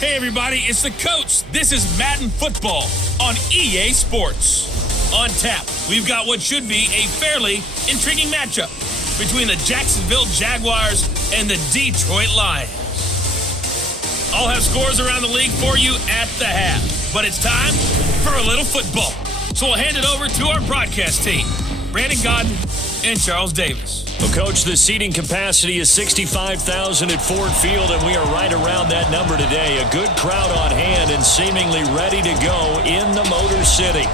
Hey everybody, it's the coach. This is Madden Football on EA Sports. On tap, we've got what should be a fairly intriguing matchup between the Jacksonville Jaguars and the Detroit Lions. I'll have scores around the league for you at the half, but it's time for a little football. So we'll hand it over to our broadcast team, Brandon Godden and Charles Davis. Well, Coach, the seating capacity is 65,000 at Ford Field, and we are right around that number today. A good crowd on hand and seemingly ready to go in the Motor City.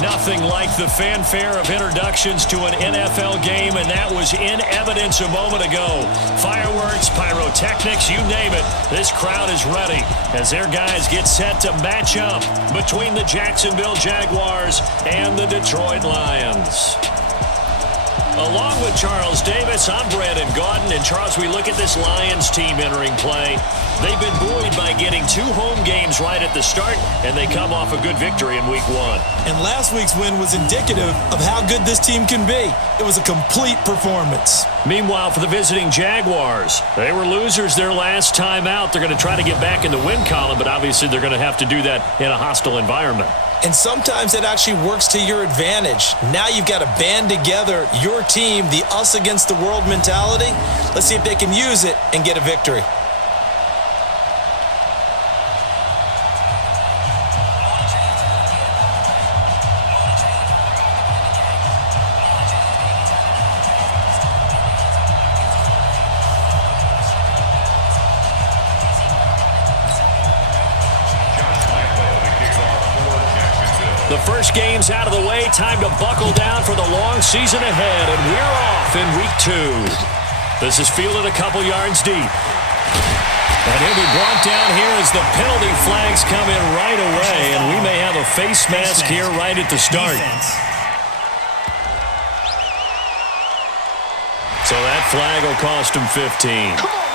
Nothing like the fanfare of introductions to an NFL game, and that was in evidence a moment ago. Fireworks, pyrotechnics, you name it. This crowd is ready as their guys get set to match up between the Jacksonville Jaguars and the Detroit Lions. Along with Charles Davis, I'm Brandon Godden. And Charles, we look at this Lions team entering play. They've been buoyed by getting 2 home games right at the start, and they come off a good victory in week 1. And last week's win was indicative of how good this team can be. It was a complete performance. Meanwhile, for the visiting Jaguars, they were losers their last time out. They're going to try to get back in the win column, but obviously they're going to have to do that in a hostile environment. And sometimes it actually works to your advantage. Now you've got to band together your team, the us against the world mentality. Let's see if they can use it and get a victory. The first game's out of the way. Time to buckle down for the long season ahead, and we're off in week 2. This is fielded a couple yards deep. And he'll be brought down here as the penalty flags come in right away, and we may have a face mask here right at the start. So that flag will cost him 15.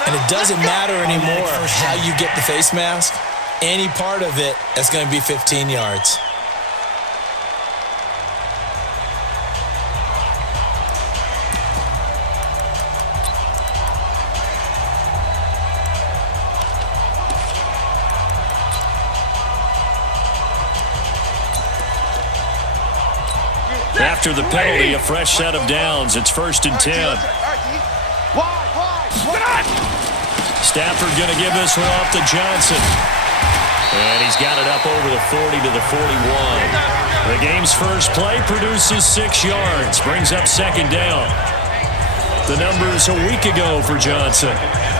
And it doesn't matter anymore how you get the face mask. Any part of it is going to be 15 yards. After the penalty, a fresh set of downs. It's 1st and 10. Stafford going to give this one off to Johnson. And he's got it up over the 40 to the 41. The game's first play produces 6 yards. Brings up 2nd down. The numbers a week ago for Johnson.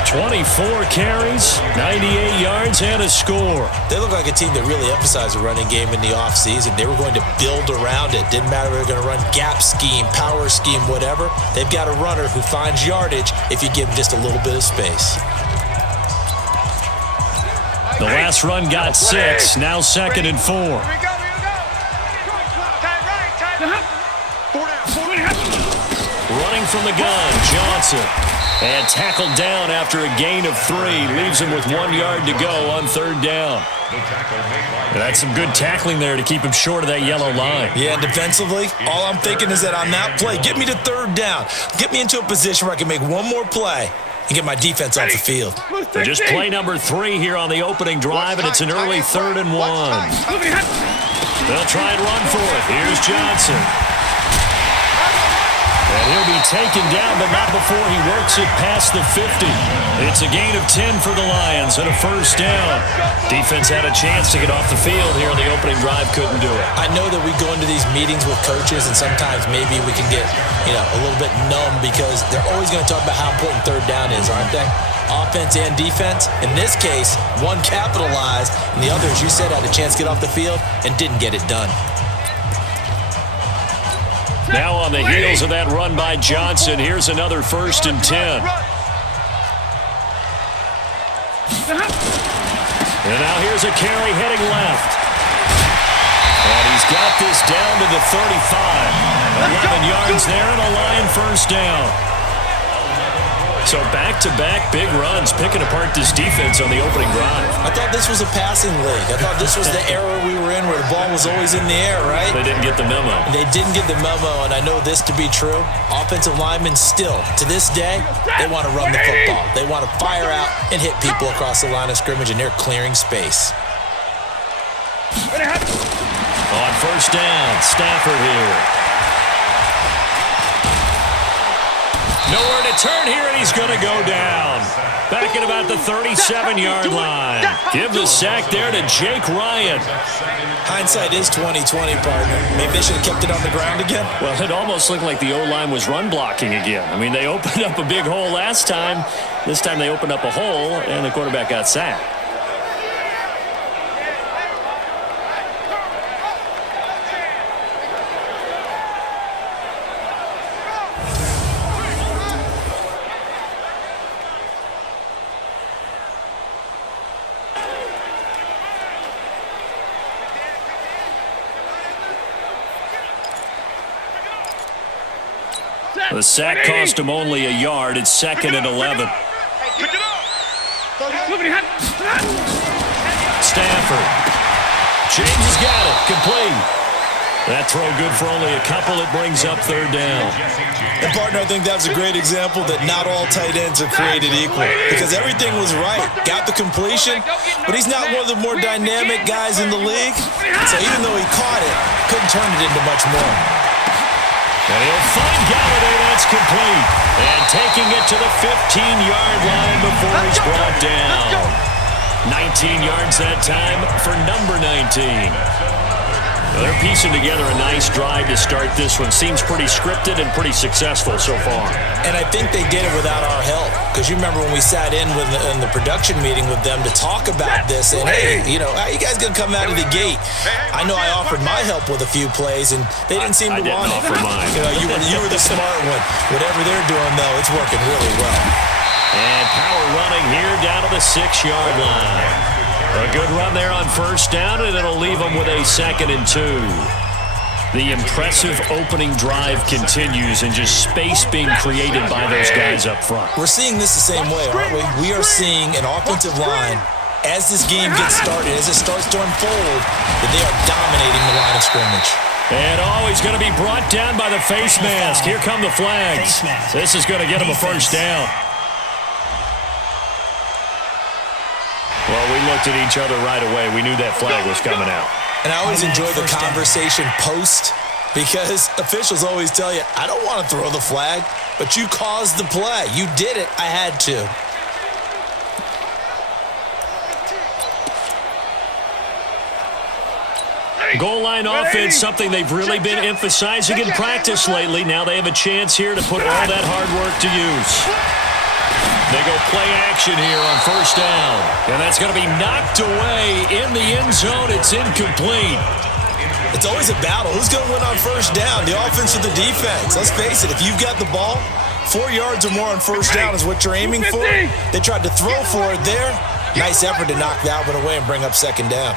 24 carries, 98 yards, and a score. They look like a team that really emphasized the running game in the offseason. They were going to build around it. Didn't matter if they were going to run gap scheme, power scheme, whatever. They've got a runner who finds yardage if you give him just a little bit of space. The last run got 6, now 2nd and 4. Running from the gun, Johnson. And tackled down after a gain of 3. Leaves him with 1 yard to go on 3rd down. That's some good tackling there to keep him short of that yellow line. Yeah, and defensively, all I'm thinking is that on that play, get me to 3rd down. Get me into a position where I can make one more play and get my defense off the field. Just play number 3 here on the opening drive, and it's an early 3rd and 1. They'll try and run for it. Here's Johnson. And he'll be taken down, but not before he works it past the 50. It's a gain of 10 for the Lions and a 1st down. Defense had a chance to get off the field here on the opening drive, couldn't do it. I know that we go into these meetings with coaches, and sometimes maybe we can get, a little bit numb because they're always going to talk about how important 3rd down is, aren't they? Offense and defense. In this case, one capitalized, and the other, as you said, had a chance to get off the field and didn't get it done. Now on the heels of that run by Johnson, here's another 1st and 10. And now here's a carry heading left. And he's got this down to the 35. 11 yards there and a Lion 1st down. So back-to-back big runs, picking apart this defense on the opening drive. I thought this was a passing league. I thought this was the era we were in where the ball was always in the air, right? They didn't get the memo. They didn't get the memo, and I know this to be true. Offensive linemen still, to this day, they want to run the football. They want to fire out and hit people across the line of scrimmage, and they're clearing space. On first down, Stafford here. Nowhere to turn here, and he's going to go down. Back at about the 37-yard line. Give the sack there to Jake Ryan. Hindsight is 20/20, partner. Maybe they should have kept it on the ground again. Well, it almost looked like the O-line was run blocking again. I mean, they opened up a big hole last time. This time they opened up a hole, and the quarterback got sacked. The sack cost him only a yard. It's 2nd and 11. Stafford. James has got it. Complete. That throw good for only a couple. It brings up 3rd down. And, partner, I think that's a great example that not all tight ends are created equal, because everything was right. Got the completion, but he's not one of the more dynamic guys in the league. So even though he caught it, couldn't turn it into much more. And he'll find Galladay. That's complete. And taking it to the 15-yard line before he's brought down. 19 yards that time for number 19. Well, they're piecing together a nice drive to start this one. Seems pretty scripted and pretty successful so far. And I think they did it without our help. Because you remember when we sat in the production meeting with them to talk about this. And, hey, you know, how you guys going to come out of the gate? I know I offered my help with a few plays, and they didn't seem to want it. I didn't offer mine. You know, you were the smart one. Whatever they're doing, though, it's working really well. And power running here down to the 6-yard line. A good run there on first down, and it'll leave them with a 2nd and 2. The impressive opening drive continues, and just space being created by those guys up front. We're seeing this the same way, aren't we? We are seeing an offensive line, as this game gets started, as it starts to unfold, that they are dominating the line of scrimmage. And he's going to be brought down by the face mask. Here come the flags. This is going to get him a first down. Well, we looked at each other right away. We knew that flag was coming out. And I always enjoy the conversation post, because officials always tell you, I don't want to throw the flag, but you caused the play. You did it. I had to. Goal line offense, something they've really been emphasizing in practice lately. Now they have a chance here to put all that hard work to use. They go play action here on first down. And that's going to be knocked away in the end zone. It's incomplete. It's always a battle. Who's going to win on first down, the offense or the defense? Let's face it, if you've got the ball, 4 yards or more on first down is what you're aiming for. They tried to throw for it there. Nice effort to knock that one away and bring up 2nd down.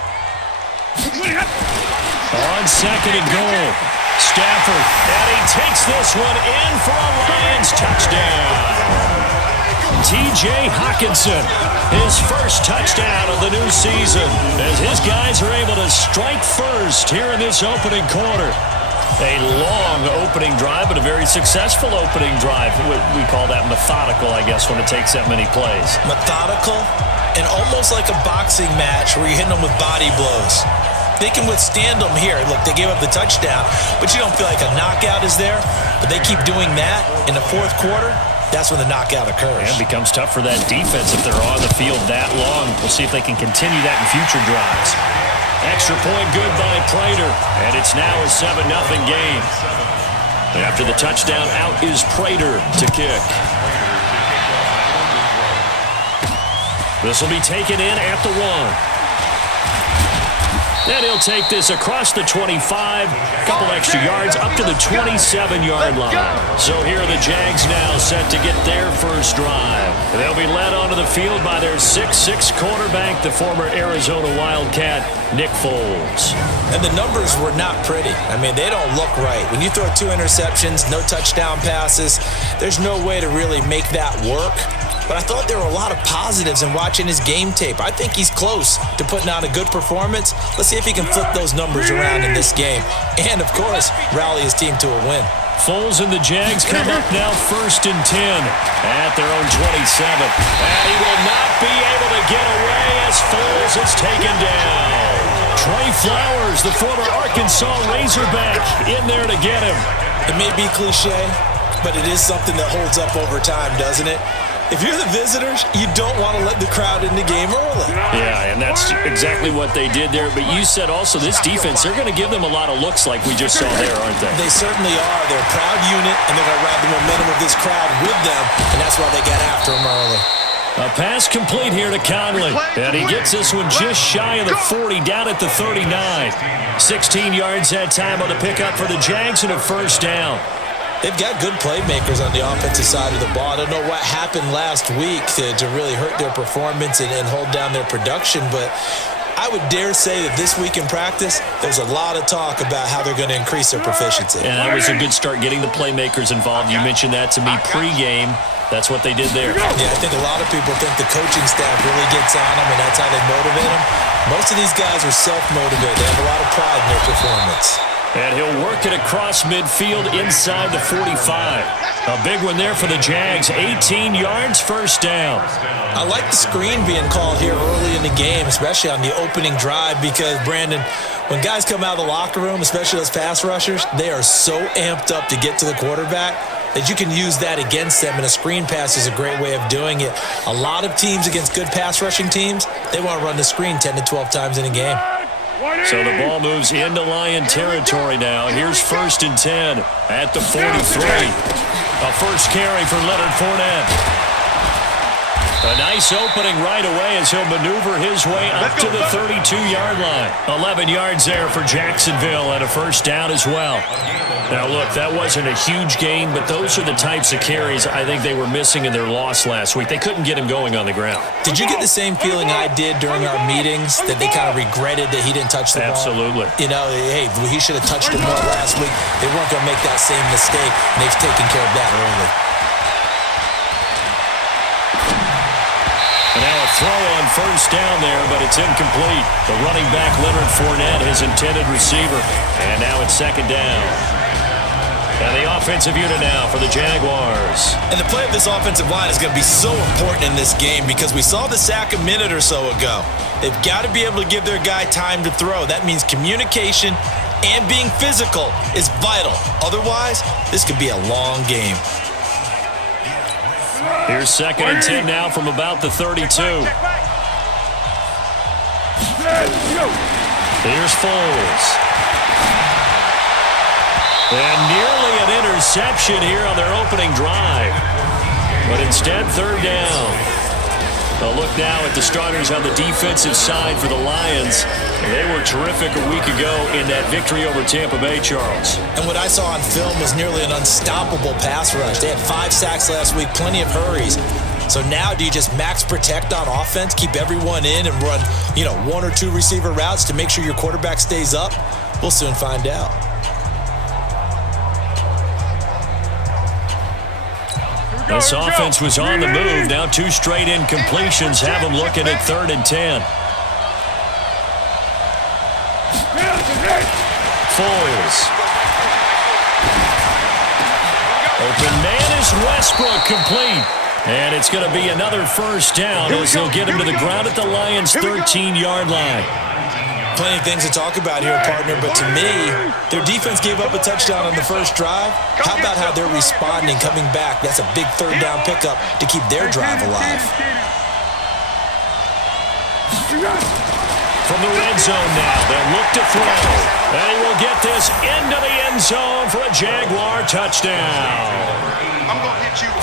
On 2nd and goal, Stafford, and he takes this one in for a Lions touchdown. T.J. Hockenson, his first touchdown of the new season, as his guys are able to strike first here in this opening quarter. A long opening drive, but a very successful opening drive. We call that methodical, I guess, when it takes that many plays. Methodical and almost like a boxing match where you're hitting them with body blows. They can withstand them here. Look, they gave up the touchdown, but you don't feel like a knockout is there. But they keep doing that in the 4th quarter. That's when the knockout occurs. And it becomes tough for that defense if they're on the field that long. We'll see if they can continue that in future drives. Extra point good by Prater, and it's now a 7-0 game. After the touchdown, out is Prater to kick. This will be taken in at the 1. And he'll take this across the 25, a couple extra yards, up to the 27-yard line. So here are the Jags now set to get their first drive. They'll be led onto the field by their 6'6" quarterback, the former Arizona Wildcat, Nick Foles. And the numbers were not pretty. I mean, they don't look right. When you throw 2 interceptions, no touchdown passes, there's no way to really make that work. But I thought there were a lot of positives in watching his game tape. I think he's close to putting on a good performance. Let's see if he can flip those numbers around in this game. And, of course, rally his team to a win. Foles and the Jags come up now 1st and 10 at their own 27. And he will not be able to get away as Foles is taken down. Trey Flowers, the former Arkansas Razorback, in there to get him. It may be cliche, but it is something that holds up over time, doesn't it? If you're the visitors, you don't want to let the crowd in the game early. Yeah, and that's exactly what they did there. But you said also this defense, they're going to give them a lot of looks like we just saw there, aren't they? They certainly are. They're a proud unit, and they're going to ride the momentum of this crowd with them, and that's why they got after them early. A pass complete here to Conley, and he gets this one just shy of the 40, down at the 39. 16 yards that time on the pickup for the Jags and a 1st down. They've got good playmakers on the offensive side of the ball. I don't know what happened last week to really hurt their performance and hold down their production, but I would dare say that this week in practice, there's a lot of talk about how they're going to increase their proficiency. And that was a good start getting the playmakers involved. You mentioned that to me pregame. That's what they did there. Yeah, I think a lot of people think the coaching staff really gets on them, and that's how they motivate them. Most of these guys are self-motivated. They have a lot of pride in their performance. And he'll work it across midfield inside the 45. A big one there for the Jags. 18 yards, 1st down. I like the screen being called here early in the game, especially on the opening drive, because, Brandon, when guys come out of the locker room, especially those pass rushers, they are so amped up to get to the quarterback that you can use that against them, and a screen pass is a great way of doing it. A lot of teams against good pass rushing teams, they want to run the screen 10 to 12 times in a game. So the ball moves into Lion territory now. Here's 1st and 10 at the 43. A 1st carry for Leonard Fournette. A nice opening right away as he'll maneuver his way up to the 32-yard line. 11 yards there for Jacksonville and a 1st down as well. Now, look, that wasn't a huge gain, but those are the types of carries I think they were missing in their loss last week. They couldn't get him going on the ground. Did you get the same feeling I did during our meetings, that they kind of regretted that he didn't touch the ball? Absolutely. You know, hey, he should have touched it more last week. They weren't going to make that same mistake, and they've taken care of that early. And now a throw on 1st down there, but it's incomplete. The running back, Leonard Fournette, his intended receiver. And now it's 2nd down. And the offensive unit now for the Jaguars. And the play of this offensive line is going to be so important in this game because we saw the sack a minute or so ago. They've got to be able to give their guy time to throw. That means communication and being physical is vital. Otherwise, this could be a long game. Here's 2nd and 10 now from about the 32. Here's Foles. And nearly an interception here on their opening drive. But instead, 3rd down. A look now at the starters on the defensive side for the Lions. They were terrific a week ago in that victory over Tampa Bay, Charles. And what I saw on film was nearly an unstoppable pass rush. They had 5 sacks last week, plenty of hurries. So now do you just max protect on offense, keep everyone in, and run, 1 or 2 receiver routes to make sure your quarterback stays up? We'll soon find out. This offense was on the move. Now 2 straight incompletions have them looking at 3rd and 10. Foles. Open man is Westbrook, complete. And it's going to be another 1st down as they'll get him to the ground at the Lions' 13-yard line. Plenty of things to talk about here, partner, but to me, their defense gave up a touchdown on the 1st drive. How about how they're responding, coming back? That's a big 3rd down pickup to keep their drive alive. From the red zone now, they'll look to throw. And he will get this into the end zone for a Jaguar touchdown.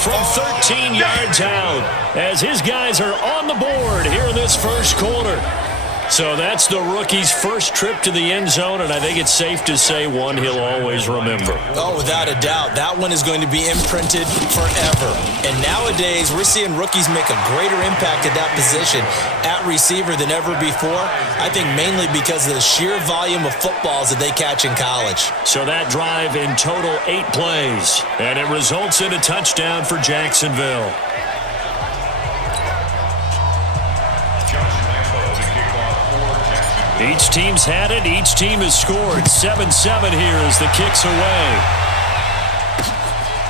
From 13 yards out, as his guys are on the board here in this 1st quarter. So that's the rookie's first trip to the end zone, and I think it's safe to say one he'll always remember. Oh, without a doubt. That one is going to be imprinted forever. And nowadays, we're seeing rookies make a greater impact at that position at receiver than ever before. I think mainly because of the sheer volume of footballs that they catch in college. So that drive in total 8 plays, and it results in a touchdown for Jacksonville. Each team's had it. Each team has scored. 7-7 here as the kick's away.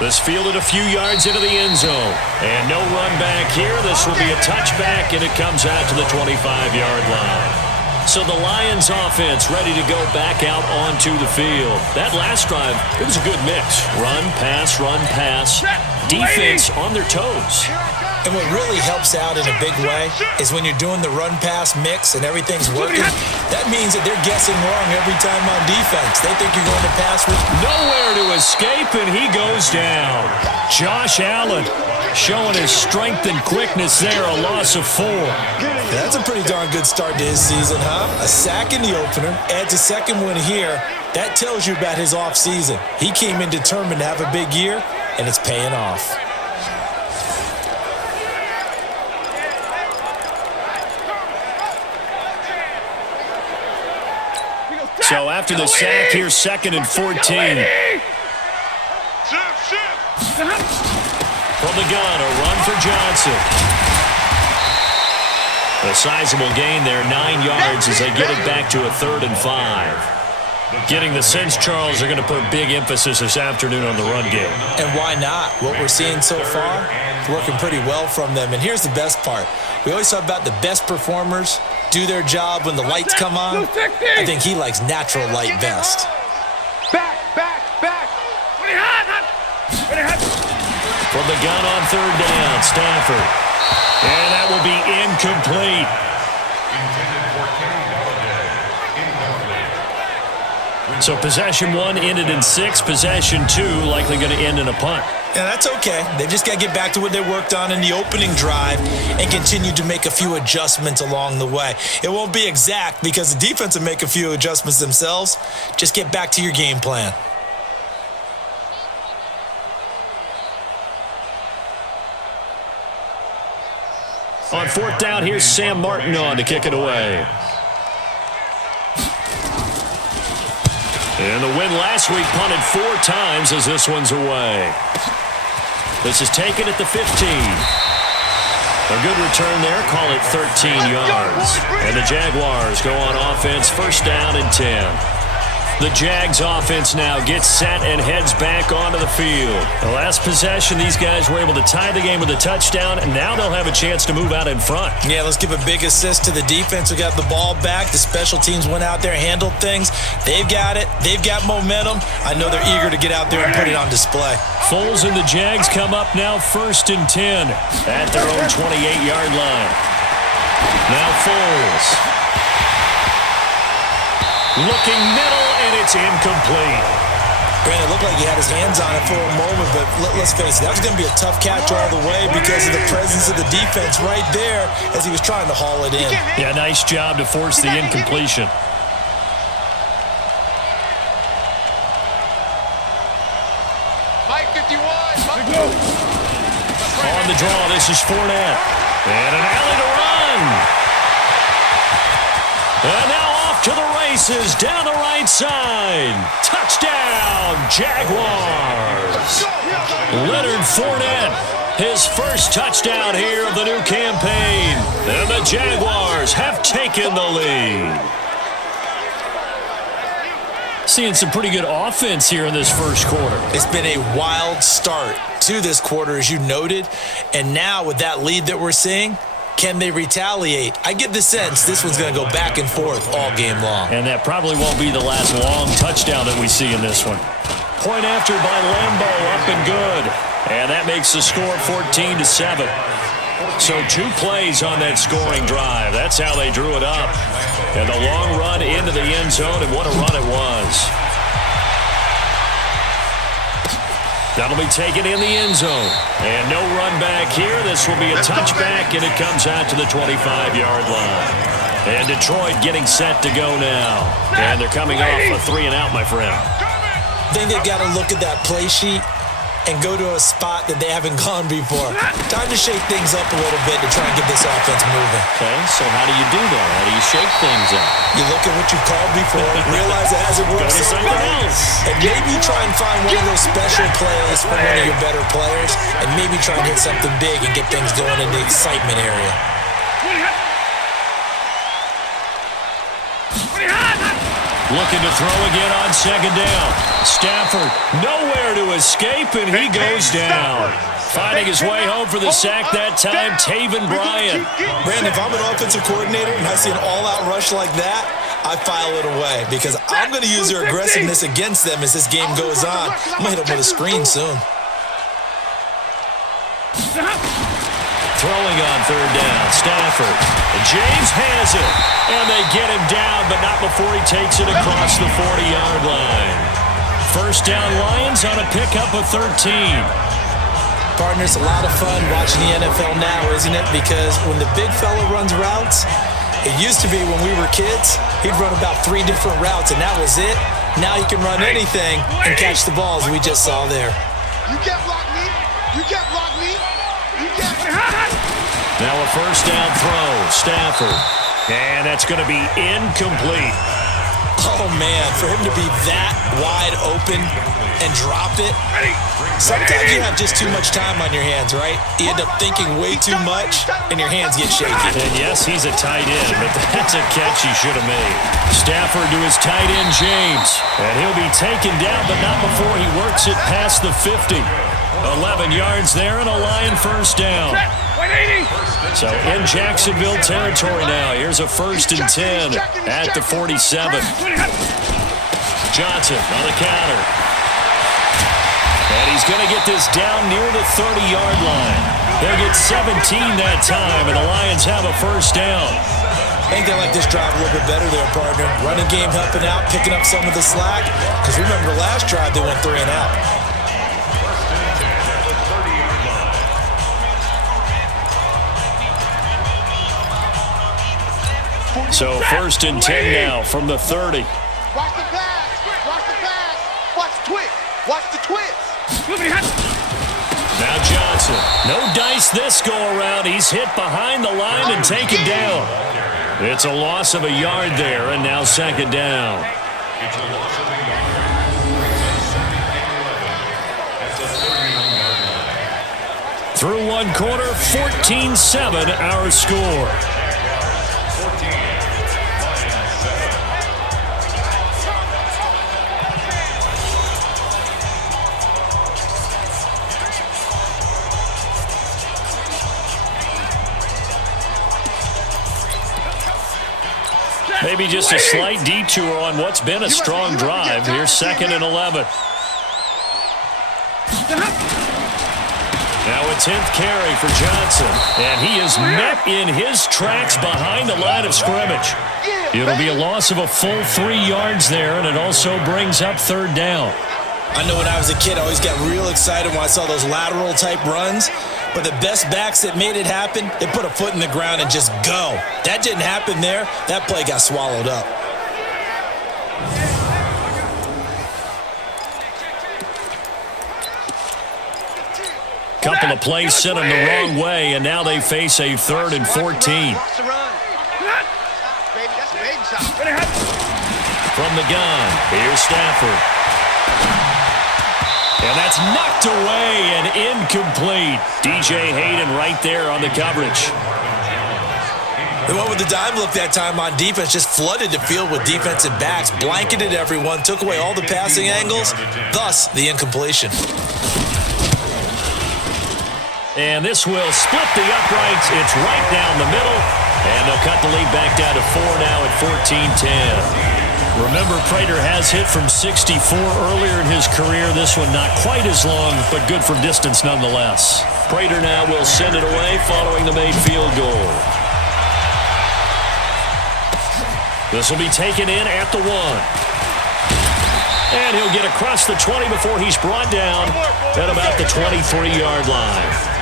This fielded a few yards into the end zone. And no run back here. This will be a touchback, and it comes out to the 25-yard line. So the Lions offense ready to go back out onto the field. That last drive, it was a good mix. Run, pass, defense on their toes. And what really helps out in a big way is when you're doing the run-pass mix and everything's working, that means that they're guessing wrong every time on defense. They think you're going to pass with nowhere to escape, and he goes down. Josh Allen showing his strength and quickness there, a loss of 4. That's a pretty darn good start to his season, huh? A sack in the opener, adds a second one here. That tells you about his offseason. He came in determined to have a big year, and it's paying off. So after the sack, here's 2nd and 14. From the gun, a run for Johnson. A sizable gain there, 9 yards as they get it back to a 3rd and 5. Getting the sense, Charles, are going to put big emphasis this afternoon on the run game. And why not? What we're seeing so far is working pretty well from them. And here's the best part. We always talk about the best performers do their job when the lights come on. I think he likes natural light best. Back. From the gun on 3rd down, Stafford. And that will be incomplete. So possession 1 ended in 6. Possession 2 likely going to end in a punt. Yeah, that's okay. They've just got to get back to what they worked on in the opening drive and continue to make a few adjustments along the way. It won't be exact because the defense will make a few adjustments themselves. Just get back to your game plan. On 4th down, here's Sam Martin on to kick it away. And the win last week punted 4 times as this one's away. This is taken at the 15. A good return there, call it 13 yards. And the Jaguars go on offense, 1st down and 10. The Jags offense now gets set and heads back onto the field. The last possession, these guys were able to tie the game with a touchdown, and now they'll have a chance to move out in front. Yeah, let's give a big assist to the defense who got the ball back. The special teams went out there, handled things. They've got it. They've got momentum. I know they're eager to get out there and put it on display. Foles and the Jags come up now 1st and 10 at their own 28-yard line. Now Foles. Looking middle, and it's incomplete. Brandon, it looked like he had his hands on it for a moment, but let's face it, that was going to be a tough catch all the way because of the presence of the defense right there as he was trying to haul it in. Yeah, nice job to force the incompletion. Mike 51. On the draw, this is Fournette. And an alley to run. And now off to the races down the right side. Touchdown, Jaguars. Leonard Fournette, his first touchdown here of the new campaign. And the Jaguars have taken the lead. Seeing some pretty good offense here in this first quarter. It's been a wild start to this quarter, as you noted. And now with that lead that we're seeing, can they retaliate? I get the sense this one's going to go back and forth all game long. And that probably won't be the last long touchdown that we see in this one. Point after by Lambo, up and good. And that makes the score 14-7. So 2 plays on that scoring drive. That's how they drew it up. And the long run into the end zone, and what a run it was. That'll be taken in the end zone. And no run back here. This will be a touchback, and it comes out to the 25-yard line. And Detroit getting set to go now. And they're coming off a 3-and-out, my friend. I think they've got to look at that play sheet and go to a spot that they haven't gone before. Time to shake things up a little bit to try and get this offense moving. Okay, so how do you do that? How do you shake things up? You look at what you called before, realize it hasn't worked Go to so something well, else. and maybe try and find one of those special plays from one of your better players, and maybe try and hit something big and get things going in the excitement area. Looking to throw again on second down. Stafford nowhere to escape, and he goes down. Finding his way home for the sack that time, Taven Bryan. Brandon, if I'm an offensive coordinator and I see an all-out rush like that, I file it away because I'm going to use their aggressiveness against them as this game goes on. I'm going to hit them with a screen soon. Throwing on third down, Stafford. James has it, and they get him down, but not before he takes it across the 40-yard line. First down Lions on a pickup of 13. Partner, it's a lot of fun watching the NFL now, isn't it? Because when the big fella runs routes, it used to be when we were kids, he'd run about 3 different routes, and that was it. Now he can run anything and catch the balls we just saw there. You can't block me. You can't block me. You can't. Now a first down throw, Stafford. And that's going to be incomplete. Oh, man, for him to be that wide open and drop it. Sometimes you have just too much time on your hands, right? You end up thinking way too much, and your hands get shaky. And yes, he's a tight end, but that's a catch he should have made. Stafford to his tight end, James. And he'll be taken down, but not before he works it past the 50. 11 yards there and a Lion first down. So in Jacksonville territory now. Here's a 1st and 10 at the 47. Johnson on the counter. And he's going to get this down near the 30-yard line. They'll get 17 that time, and the Lions have a first down. I think they like this drive a little bit better there, partner. Running game helping out, picking up some of the slack. Because remember the last drive, they went 3 and out. So 1st and 10 now from the 30. Watch the pass. Watch the pass. Watch the twist. Watch the twist. Now Johnson. No dice this go around. He's hit behind the line and taken down. It's a loss of a yard there, and now 2nd down. Through 1 quarter, 14-7 our score. Maybe just a slight detour on what's been a strong drive. Here's 2nd and 11. Now a 10th carry for Johnson. And he is met in his tracks behind the line of scrimmage. It'll be a loss of a full 3 yards there, and it also brings up 3rd down. I know when I was a kid, I always got real excited when I saw those lateral-type runs. But the best backs that made it happen, they put a foot in the ground and just go. That didn't happen there. That play got swallowed up. Couple of plays sent them the wrong way, and now they face a 3rd and 14. From the gun, here's Stafford. And that's knocked away and incomplete. DJ Hayden right there on the coverage. The one with the dime look that time on defense just flooded the field with defensive backs, blanketed everyone, took away all the passing angles, thus the incompletion. And this will split the uprights. It's right down the middle. And they'll cut the lead back down to 4 now at 14-10. Remember, Prater has hit from 64 earlier in his career. This one not quite as long, but good for distance nonetheless. Prater now will send it away following the made field goal. This will be taken in at the 1. And he'll get across the 20 before he's brought down at about the 23-yard line.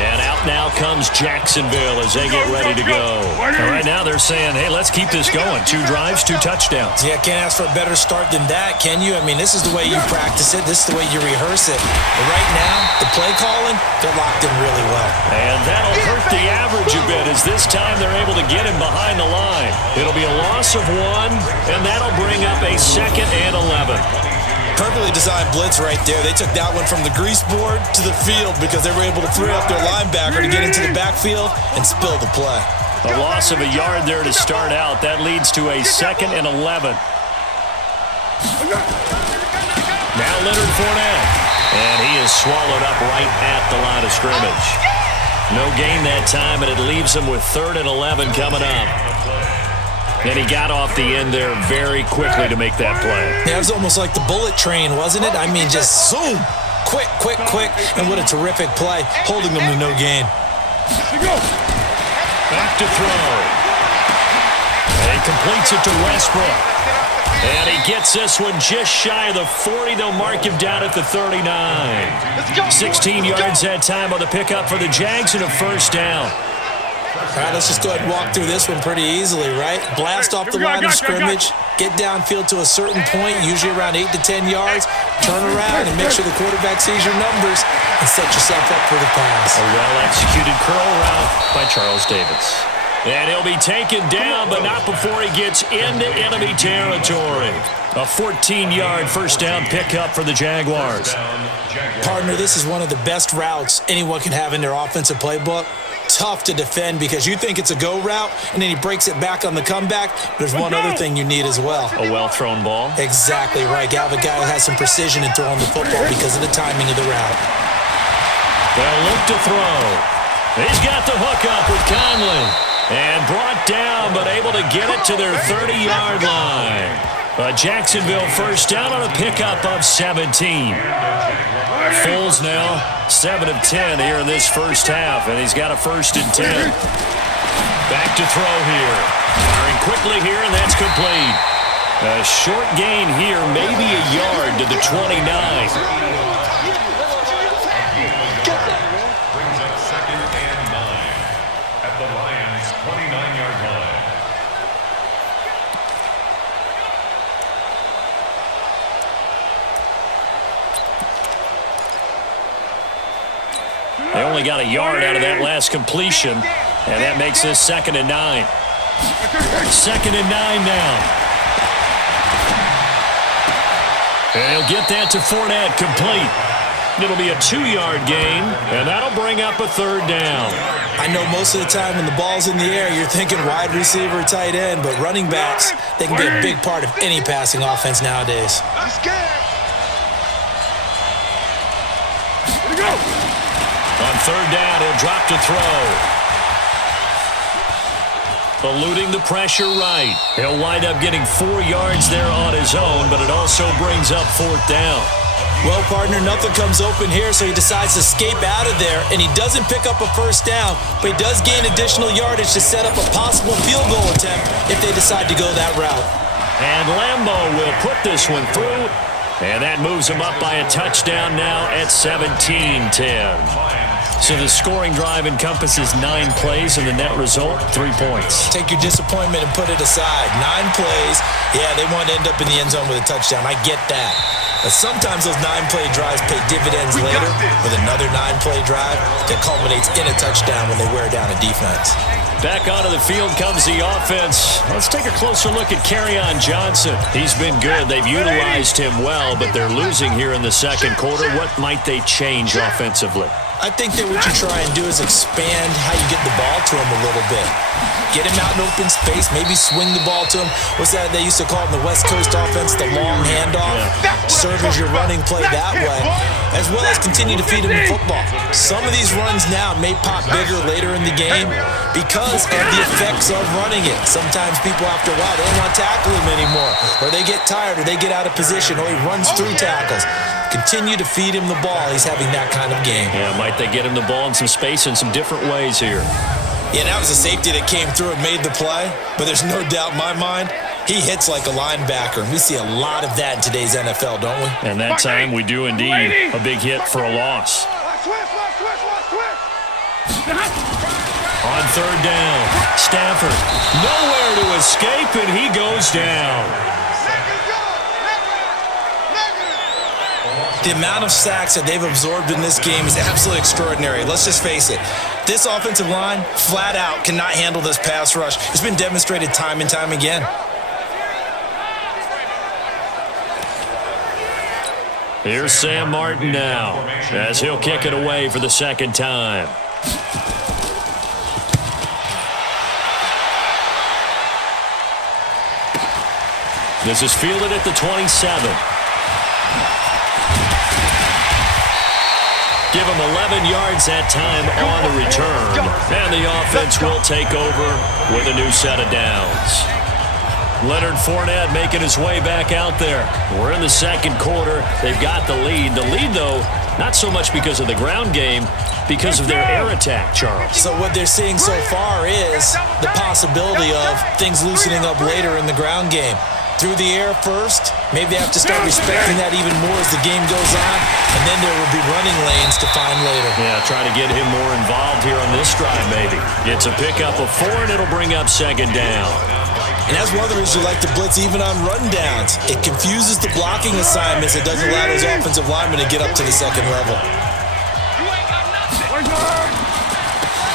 And out now comes Jacksonville as they get ready to go. And right now they're saying, hey, let's keep this going. 2 drives, 2 touchdowns. Yeah, can't ask for a better start than that, can you? I mean, this is the way you practice it. This is the way you rehearse it. But right now, the play calling, they're locked in really well. And that'll hurt the average a bit as this time they're able to get him behind the line. It'll be a loss of 1, and that'll bring up a 2nd and 11. Perfectly designed blitz right there. They took that one from the grease board to the field because they were able to free up their linebacker to get into the backfield and spill the play. A loss of a yard there to start out. That leads to a 2nd and 11. Now Leonard Fournette. And he is swallowed up right at the line of scrimmage. No gain that time, and it leaves him with 3rd and 11 coming up. And he got off the end there very quickly to make that play. Yeah, it was almost like the bullet train, wasn't it? I mean, just zoom. Quick, quick, quick. And what a terrific play, holding them to no gain. Back to throw. And he completes it to Westbrook. And he gets this one just shy of the 40. They'll mark him down at the 39. 16 yards that time on the pickup for the Jags and a 1st down. All right, let's just go ahead and walk through this one pretty easily, right? Blast off the line of scrimmage, get downfield to a certain point, usually around 8 to 10 yards, turn around and make sure the quarterback sees your numbers and set yourself up for the pass. A well-executed curl route by Charles Davis. And he'll be taken down, but not before he gets into enemy territory. A 14-yard 1st down pickup for the Jaguars. Partner, this is one of the best routes anyone can have in their offensive playbook. Tough to defend because you think it's a go route, and then he breaks it back on the comeback. There's one other thing you need as well. A well-thrown ball. Exactly right. You have a guy who has some precision in throwing the football because of the timing of the route. They'll look to throw. He's got the hook up with Conley. And brought down, but able to get it to their 30-yard line. A Jacksonville 1st down on a pickup of 17. Foles now 7 of 10 here in this 1st half, and he's got a 1st and 10. Back to throw here. Firing quickly here, and that's complete. A short gain here, maybe a yard to the 29. They only got a yard out of that last completion, and that makes this 2nd and 9. 2nd and 9 now. And he'll get that to Fournette, complete. It'll be a 2-yard gain, and that'll bring up a 3rd down. I know most of the time when the ball's in the air, you're thinking wide receiver, tight end, but running backs, they can be a big part of any passing offense nowadays. Here we go. On 3rd down, he'll drop to throw. Eluding the pressure right. He'll wind up getting 4 yards there on his own, but it also brings up 4th down. Well, partner, nothing comes open here, so he decides to escape out of there, and he doesn't pick up a 1st down, but he does gain additional yardage to set up a possible field goal attempt if they decide to go that route. And Lambo will put this one through, and that moves him up by a touchdown now at 17-10. So the scoring drive encompasses 9 plays, and the net result, 3 points. Take your disappointment and put it aside. 9 plays. Yeah, they want to end up in the end zone with a touchdown. I get that. But sometimes those 9-play drives pay dividends later with another 9-play drive that culminates in a touchdown when they wear down a defense. Back onto the field comes the offense. Let's take a closer look at Kerryon Johnson. He's been good. They've utilized him well, but they're losing here in the 2nd quarter. What might they change offensively? I think that what you try and do is expand how you get the ball to him a little bit. Get him out in open space, maybe swing the ball to him. What's that they used to call it in the West Coast offense, the long handoff? Yeah. Serve as your running play that way, as well as continue to feed him the football. Some of these runs now may pop bigger later in the game because of the effects of running it. Sometimes people after a while, they don't want to tackle him anymore, or they get tired, or they get out of position, or he runs through tackles. Continue to feed him the ball. He's having that kind of game. Yeah, might they get him the ball in some space in some different ways here. Yeah, that was a safety that came through and made the play, but there's no doubt in my mind, he hits like a linebacker. We see a lot of that in today's NFL, don't we? And that time we do indeed. A big hit for a loss. On third down, Stafford nowhere to escape, and he goes down. The amount of sacks that they've absorbed in this game is absolutely extraordinary. Let's just face it. This offensive line, flat out, cannot handle this pass rush. It's been demonstrated time and time again. Here's Sam Martin now, as he'll kick it away for the second time. This is fielded at the 27. Give him 11 yards that time on the return. And the offense will take over with a new set of downs. Leonard Fournette making his way back out there. We're in the second quarter. They've got the lead. The lead, though, not so much because of the ground game, because of their air attack, Charles. So what they're seeing so far is the possibility of things loosening up later in the ground game. Through the air first, maybe they have to start respecting that even more as the game goes on, and then there will be running lanes to find later. Yeah, trying to get him more involved here on this drive, maybe. It's a pickup of 4, and it'll bring up second down. And that's one of the reasons you like to blitz even on rundowns. It confuses the blocking assignments. It doesn't allow those offensive linemen to get up to the second level.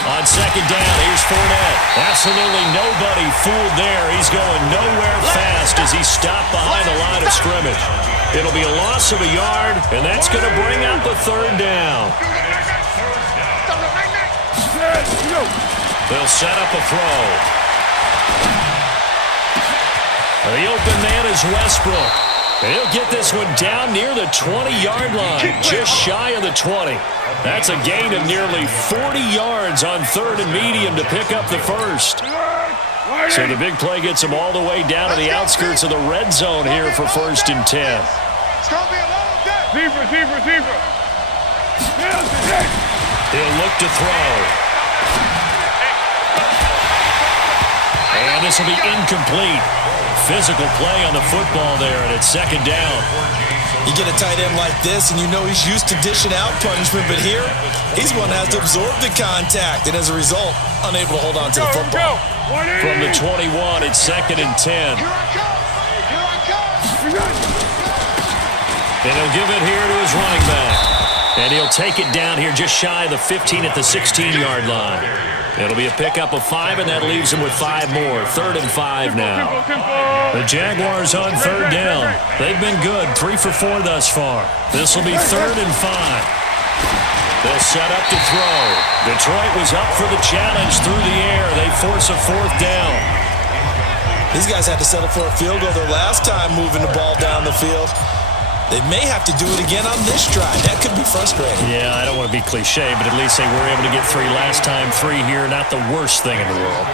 On second down, here's Fournette. Absolutely nobody fooled there. He's going nowhere fast as he's stopped behind the line of scrimmage. It'll be a loss of a yard, and that's going to bring up a third down. They'll set up a throw. The open man is Westbrook. He'll get this one down near the 20-yard line, just shy of the 20. That's a gain of nearly 40 yards on third and medium to pick up the first. So the big play gets him all the way down to the outskirts of the red zone here for 1st and 10. It's going to be a long day. Receiver. He'll look to throw. And this will be incomplete. Physical play on the football there, and it's second down. You get a tight end like this, and you know he's used to dishing out punishment, but here, he's one that has to absorb the contact, and as a result, unable to hold on to the football. From the 21, it's 2nd and 10. And he'll give it here to his running back. And he'll take it down here just shy of the 15 at the 16-yard line. It'll be a pickup of 5, and that leaves him with 5 more. 3rd and 5 now. The Jaguars on third down. They've been good, 3 for 4 thus far. This will be 3rd and 5. They'll set up to throw. Detroit was up for the challenge through the air. They force a 4th down. These guys had to settle for a field goal their last time moving the ball down the field. They may have to do it again on this drive. That could be frustrating. Yeah, I don't want to be cliche, but at least they were able to get 3 last time. 3 here, not the worst thing in the world.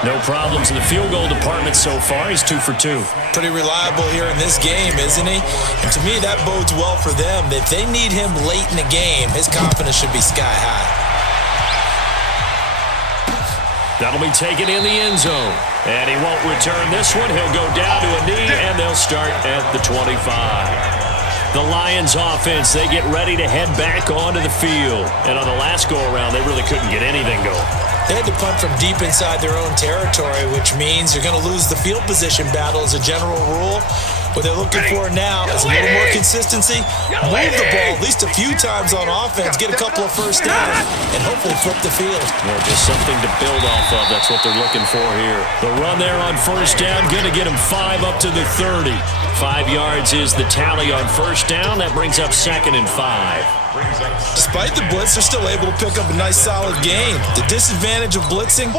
No problems in the field goal department so far. He's 2 for 2. Pretty reliable here in this game, isn't he? And to me, that bodes well for them. If they need him late in the game, his confidence should be sky high. That'll be taken in the end zone. And he won't return this one. He'll go down to a knee, and they'll start at the 25. The Lions offense, they get ready to head back onto the field. And on the last go-around, they really couldn't get anything going. They had to punt from deep inside their own territory, which means you're going to lose the field position battle as a general rule. What they're looking for now is a little more consistency, move the ball at least a few times on offense, get a couple of first downs, and hopefully flip the field. Yeah, just something to build off of. That's what they're looking for here. The run there on first down, going to get him 5 up to the 30. 5 yards is the tally on first down. That brings up 2nd and 5. Despite the blitz, they're still able to pick up a nice solid gain. The disadvantage of blitzing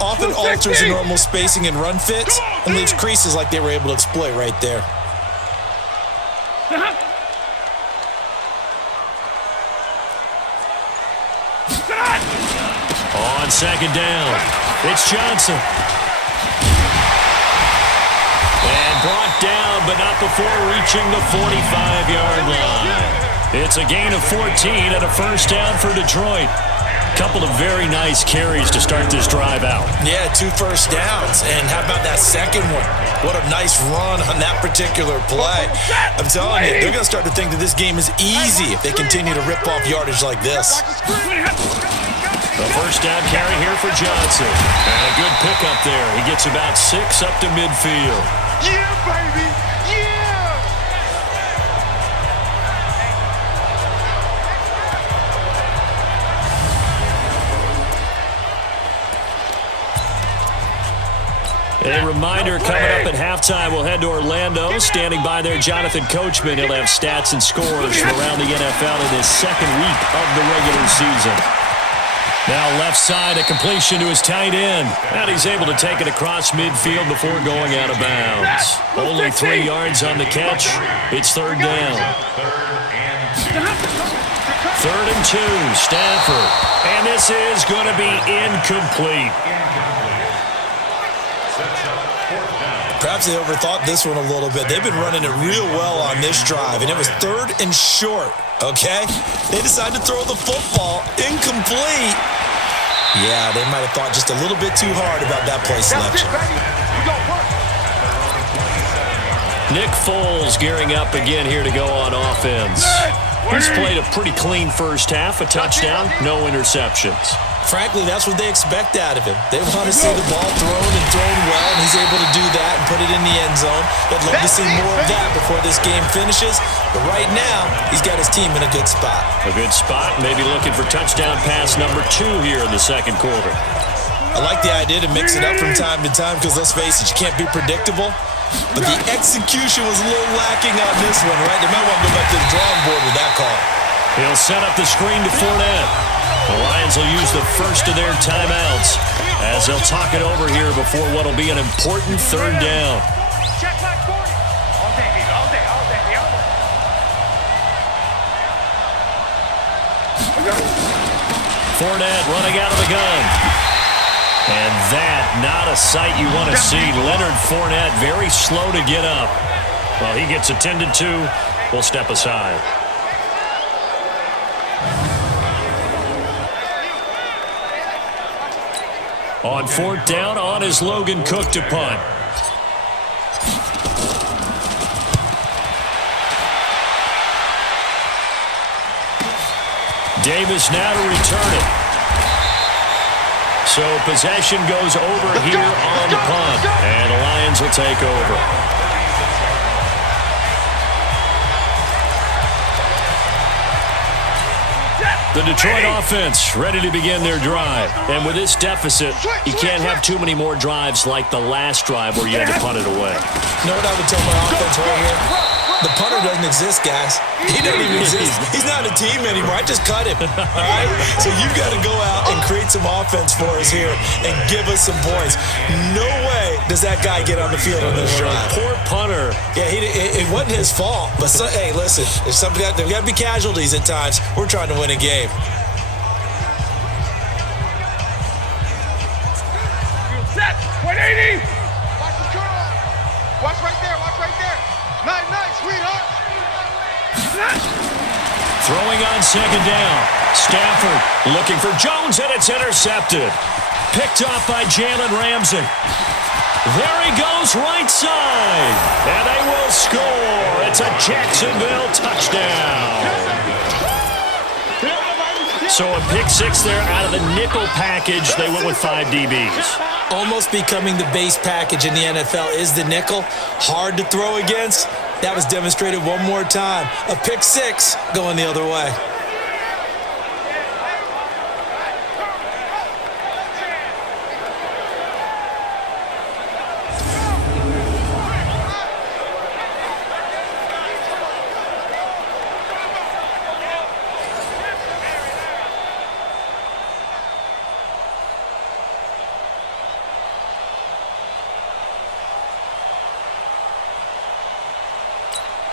often alters the normal spacing and run fits and leaves creases like they were able to exploit right there. On second down, it's Johnson. And brought down, but not before reaching the 45-yard line. It's a gain of 14 and a first down for Detroit. Couple of very nice carries to start this drive out. Yeah, 2 first downs. And how about that second one? What a nice run on that particular play. I'm telling you, they're going to start to think that this game is easy if they continue to rip off yardage like this. The first down carry here for Johnson. And a good pickup there. He gets about 6 up to midfield. Yeah, baby! Yeah! A reminder, coming up at halftime, we'll head to Orlando. Standing by there, Jonathan Coachman. He'll have stats and scores from around the NFL in his second week of the regular season. Now left side, a completion to his tight end. And he's able to take it across midfield before going out of bounds. Only 3 yards on the catch. It's third down. 3rd and 2, Stafford. And this is going to be incomplete. Perhaps they overthought this one a little bit. They've been running it real well on this drive, and it was 3rd and short, okay? They decided to throw the football incomplete. Yeah, they might have thought just a little bit too hard about that play selection. Nick Foles gearing up again here to go on offense. He's played a pretty clean first half, a touchdown, no interceptions. Frankly, that's what they expect out of him. They want to see the ball thrown and thrown well, and he's able to do that and put it in the end zone. They'd love to see more of that before this game finishes. But right now, he's got his team in a good spot. A good spot, maybe looking for touchdown pass number 2 here in the second quarter. I like the idea to mix it up from time to time because, let's face it, you can't be predictable. But the execution was a little lacking on this one, right? They might want to go back to the drawing board with that call. He'll set up the screen to Fournette. The Lions will use the first of their timeouts as they'll talk it over here before what will be an important third down. Check back 40. All day, baby. All day, all day, all day. Fournette running out of the gun. And that, not a sight you want to see. Leonard Fournette very slow to get up. Well, he gets attended to. We'll step aside. On 4th down, on is Logan Cook to punt. Davis now to return it. So possession goes over here on the punt, and the Lions will take over. The Detroit offense ready to begin their drive. And with this deficit, you can't have too many more drives like the last drive where you had to punt it away. You know what I would tell my offense right here? The punter doesn't exist, guys. He doesn't even exist. He's not a team anymore. I just cut him, all right? So you've got to go out and create some offense for us here and give us some points. No way does that guy get on the field on this drive. Poor punter. Yeah, it wasn't his fault. But, hey, listen, there's got to be casualties at times. We're trying to win a game. Set. 180. Watch the curl. Watch right there. Watch right there. Nice, sweetheart. Throwing on 2nd down. Stafford looking for Jones, and it's intercepted. Picked off by Jalen Ramsey. There he goes, right side. And they will score. It's a Jacksonville touchdown. So a pick 6 there out of the nickel package. They went with 5 DBs. Almost becoming the base package in the NFL is the nickel. Hard to throw against. That was demonstrated one more time. A pick 6 going the other way.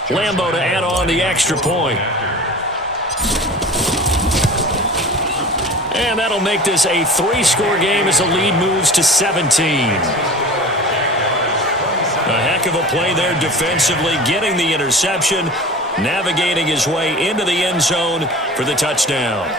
Lambo to add on the extra point. And that'll make this a 3-score game as the lead moves to 17. A heck of a play there defensively, getting the interception, navigating his way into the end zone for the touchdown.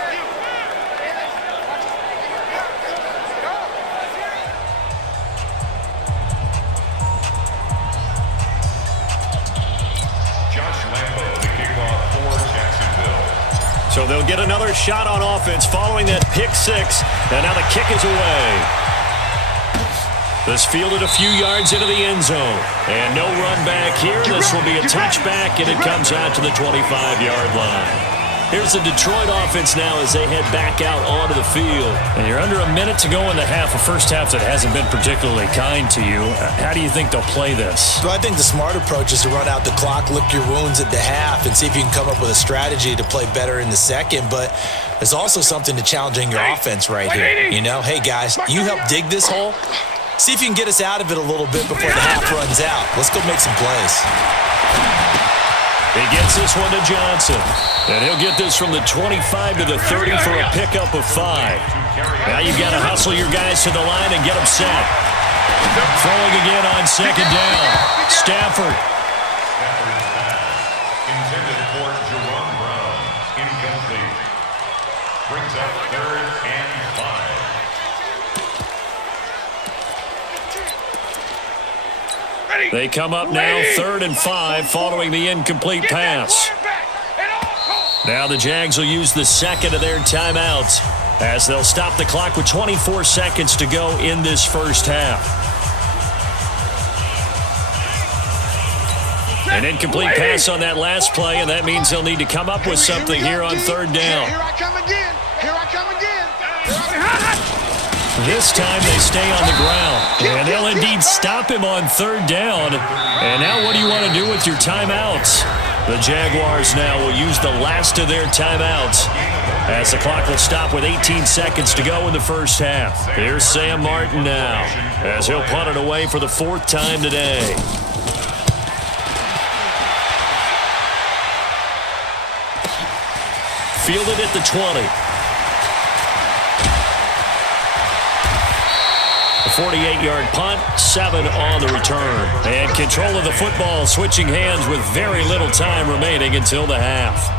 So So they'll get another shot on offense following that pick six. And now the kick is away. This fielded a few yards into the end zone. And no run back here. This will be a touchback, and it comes out to the 25-yard line. Here's the Detroit offense now as they head back out onto the field. And you're under a minute to go in the half, a first half that hasn't been particularly kind to you. How do you think they'll play this? So I think the smart approach is to run out the clock, lick your wounds at the half, and see if you can come up with a strategy to play better in the second. But there's also something to challenging your offense right here. You know, hey, guys, you help dig this hole. See if you can get us out of it a little bit before the half runs out. Let's go make some plays. He gets this one to Johnson. And he'll get this from the 25 to the 30 for a pickup of 5. Now you've got to hustle your guys to the line and get them set. Throwing again on second down. Stafford. Intended for Jerome Brown. Incomplete. Brings up 3rd and 5. They come up now 3rd and 5 following the incomplete pass. Now the Jags will use the second of their timeouts as they'll stop the clock with 24 seconds to go in this first half. An incomplete pass on that last play, and that means they'll need to come up with something here on 3rd down. Here I come again. Here I come again. This time they stay on the ground, and they'll indeed stop him on 3rd down. And now what do you want to do with your timeouts? The Jaguars now will use the last of their timeouts as the clock will stop with 18 seconds to go in the first half. Here's Sam Martin now as he'll punt it away for the 4th time today. Fielded at the 20. A 48-yard punt, 7 on the return. And control of the football switching hands with very little time remaining until the half.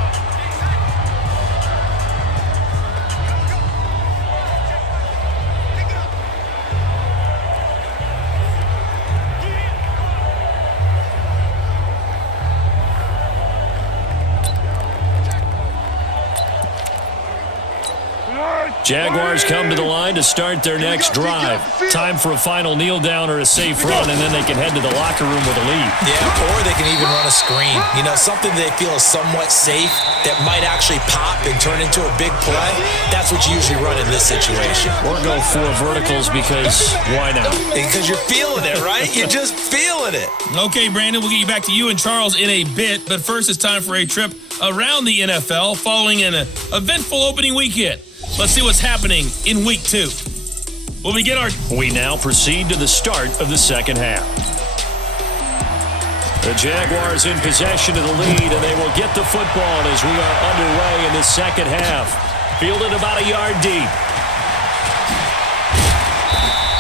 Jaguars come to the line to start their next drive. Time for a final kneel down or a safe run, and then they can head to the locker room with a lead. Yeah, or they can even run a screen. You know, something they feel is somewhat safe that might actually pop and turn into a big play. That's what you usually run in this situation. Or go 4 verticals because why not? Because you're feeling it, right? You're just feeling it. Okay, Brandon, we'll get you back to you and Charles in a bit, but first it's time for a trip around the NFL following an eventful opening weekend. Let's see what's happening in Week 2. We now proceed to the start of the second half. The Jaguars in possession of the lead, and they will get the football as we are underway in the second half. Fielded about a yard deep.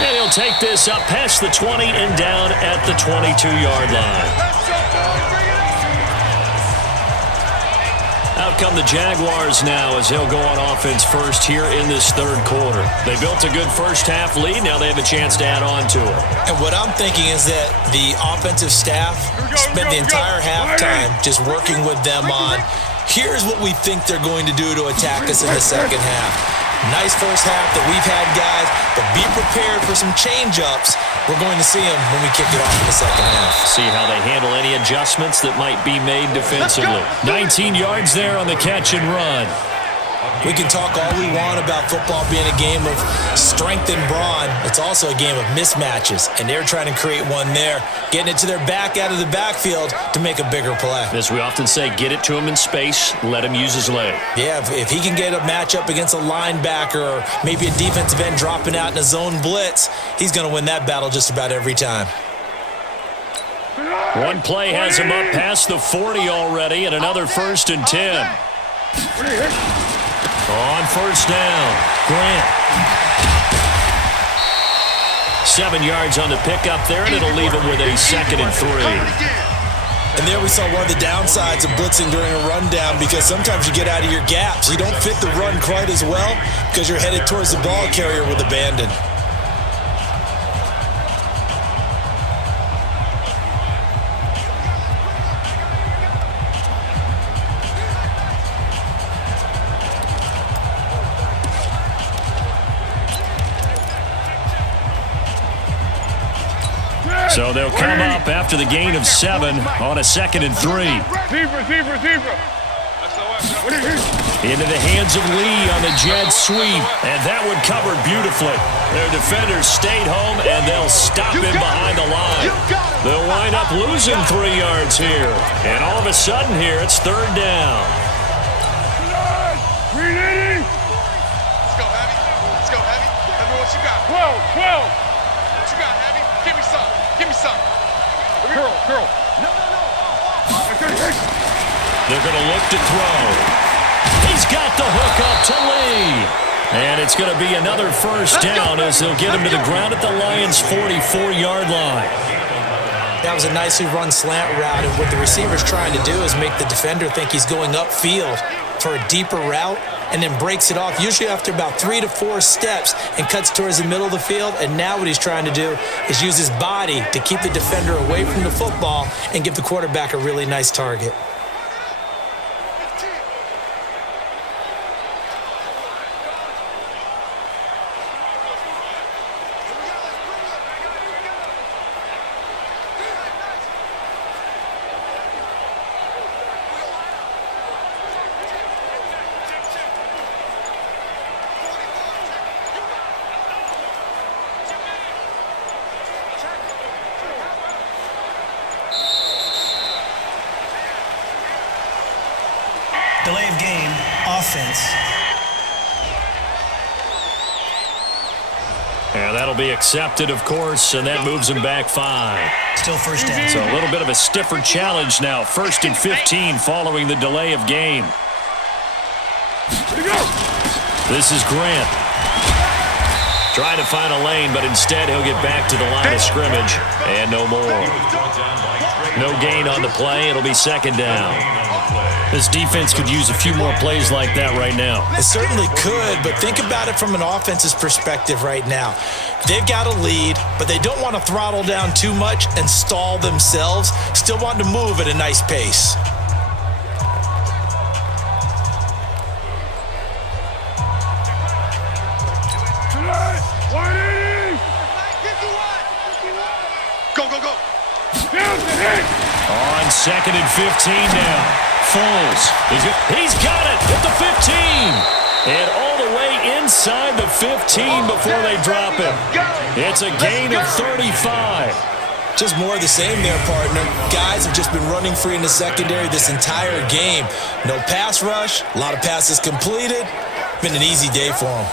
And he'll take this up past the 20 and down at the 22-yard line. Out come the Jaguars now as they'll go on offense first here in this 3rd quarter. They built a good first half lead. Now they have a chance to add on to it. And what I'm thinking is that the offensive staff spent the entire halftime just working with them on, here's what we think they're going to do to attack us in the second half. Nice first half that we've had, guys, but be prepared for some change-ups. We're going to see them when we kick it off in the second half. See how they handle any adjustments that might be made defensively. 19 yards there on the catch and run. We can talk all we want about football being a game of strength and brawn. It's also a game of mismatches, and they're trying to create one there, getting it to their back out of the backfield to make a bigger play. As we often say, get it to him in space, let him use his leg. Yeah, if he can get a matchup against a linebacker or maybe a defensive end dropping out in a zone blitz, he's going to win that battle just about every time. One play has him up past the 40 already, and another 1st and 10. On first down, Grant. 7 yards on the pickup there, and it'll leave him with a 2nd and 3. And there we saw one of the downsides of blitzing during a rundown, because sometimes you get out of your gaps. You don't fit the run quite as well because you're headed towards the ball carrier with abandon. So they'll come up after the gain of 7 on a 2nd and 3. Zebra. Into the hands of Lee on the jet sweep. And that one covered beautifully. Their defenders stayed home, and they'll stop him behind the line. They'll wind up losing 3 yards here. And all of a sudden here, it's 3rd down. Let's go, Heavy. Let me what you got. 12. What you got, Heavy? Give me some. Curl. No. They're going to look to throw. He's got the hook up to Lee. And it's going to be another 1st down as they'll get him to the ground at the Lions' 44-yard line. That was a nicely run slant route, and what the receiver's trying to do is make the defender think he's going upfield for a deeper route, and then breaks it off, usually after about 3 to 4 steps, and cuts towards the middle of the field. And now what he's trying to do is use his body to keep the defender away from the football and give the quarterback a really nice target. Delay of game, offense. And that'll be accepted, of course, and that moves him back 5. Still 1st down. So a little bit of a stiffer challenge now. 1st and 15 following the delay of game. This is Grant. Trying to find a lane, but instead he'll get back to the line of scrimmage. And no more. No gain on the play. It'll be 2nd down. This defense could use a few more plays like that right now. It certainly could, but think about it from an offense's perspective right now. They've got a lead, but they don't want to throttle down too much and stall themselves. Still want to move at a nice pace. Go. On 2nd and 15 now. Foles. He's got it at the 15. And all the way inside the 15 before they drop him. It's a gain of 35. Just more of the same there, partner. Guys have just been running free in the secondary this entire game. No pass rush, a lot of passes completed. Been an easy day for them.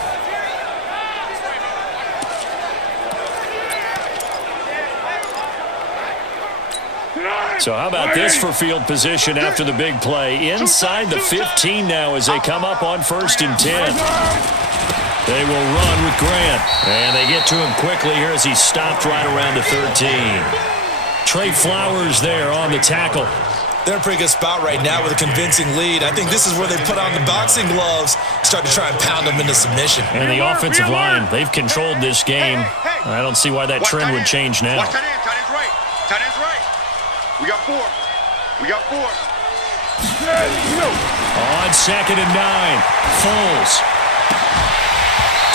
So how about this for field position after the big play? Inside the 15 now as they come up on 1st and 10. They will run with Grant. And they get to him quickly here as he's stopped right around the 13. Trey Flowers there on the tackle. They're in a pretty good spot right now with a convincing lead. I think this is where they put on the boxing gloves, start to try and pound them into submission. And the offensive line, they've controlled this game. I don't see why that trend would change now. Watch tight end. Tight end's right. We got 4. On 2nd and 9, Foles.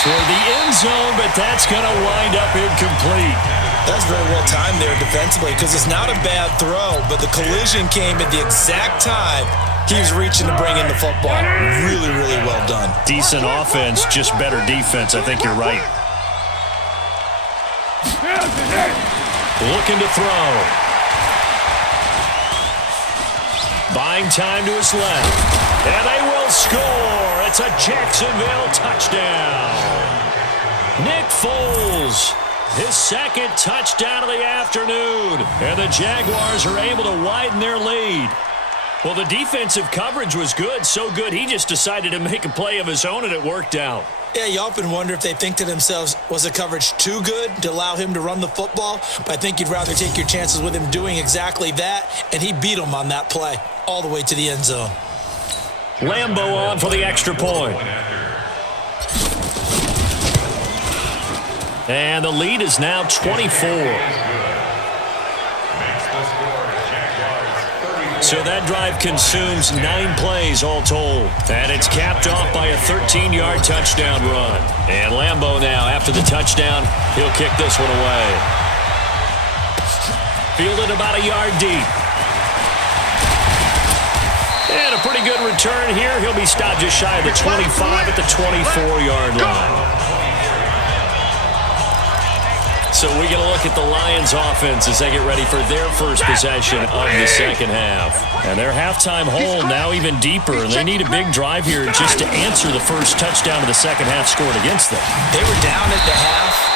Toward the end zone, but that's going to wind up incomplete. That's very well timed there defensively because it's not a bad throw, but the collision came at the exact time he was reaching to bring in the football. Really, really well done. Decent offense, just better defense. I think you're right. Looking to throw. Buying time to his left. And they will score. It's a Jacksonville touchdown. Nick Foles, his 2nd touchdown of the afternoon. And the Jaguars are able to widen their lead. Well, the defensive coverage was good, so good he just decided to make a play of his own, and it worked out. Yeah, you often wonder if they think to themselves, was the coverage too good to allow him to run the football? But I think you'd rather take your chances with him doing exactly that, and he beat him on that play all the way to the end zone. Lambo on for the extra point. And the lead is now 24. So that drive consumes 9 plays all told. And it's capped off by a 13-yard touchdown run. And Lambo now, after the touchdown, he'll kick this one away. Fielded about a yard deep. And a pretty good return here. He'll be stopped just shy of the 25 at the 24-yard line. So we get a look at the Lions offense as they get ready for their first possession of the second half. And their halftime hole now even deeper. And they need a big drive here just to answer the first touchdown of the second half scored against them. They were down at the half.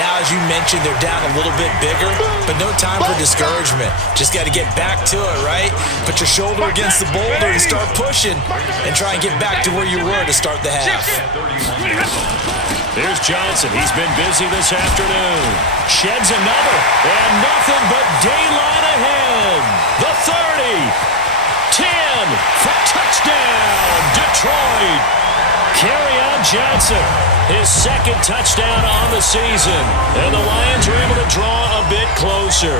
Now, as you mentioned, they're down a little bit bigger, but no time for discouragement. Just got to get back to it, right? Put your shoulder against the boulder and start pushing and try and get back to where you were to start the half. Here's Johnson. He's been busy this afternoon. Sheds another, and nothing but daylight ahead. The 30, 10 for touchdown, Detroit. Kerryon Johnson, his second touchdown on the season, and the Lions are able to draw a bit closer.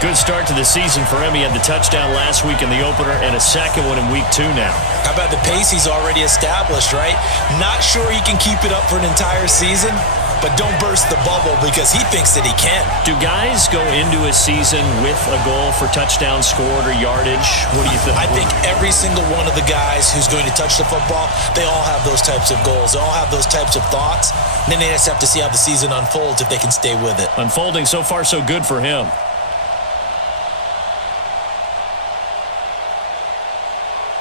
Good start to the season for him. He had the touchdown last week in the opener and a second one in week 2 now. How about the pace he's already established, right? Not sure he can keep it up for an entire season, but don't burst the bubble because he thinks that he can. Do guys go into a season with a goal for touchdown scored or yardage? What do you think? I think every single one of the guys who's going to touch the football, they all have those types of goals. They all have those types of thoughts. And then they just have to see how the season unfolds if they can stay with it. Unfolding so far so good for him.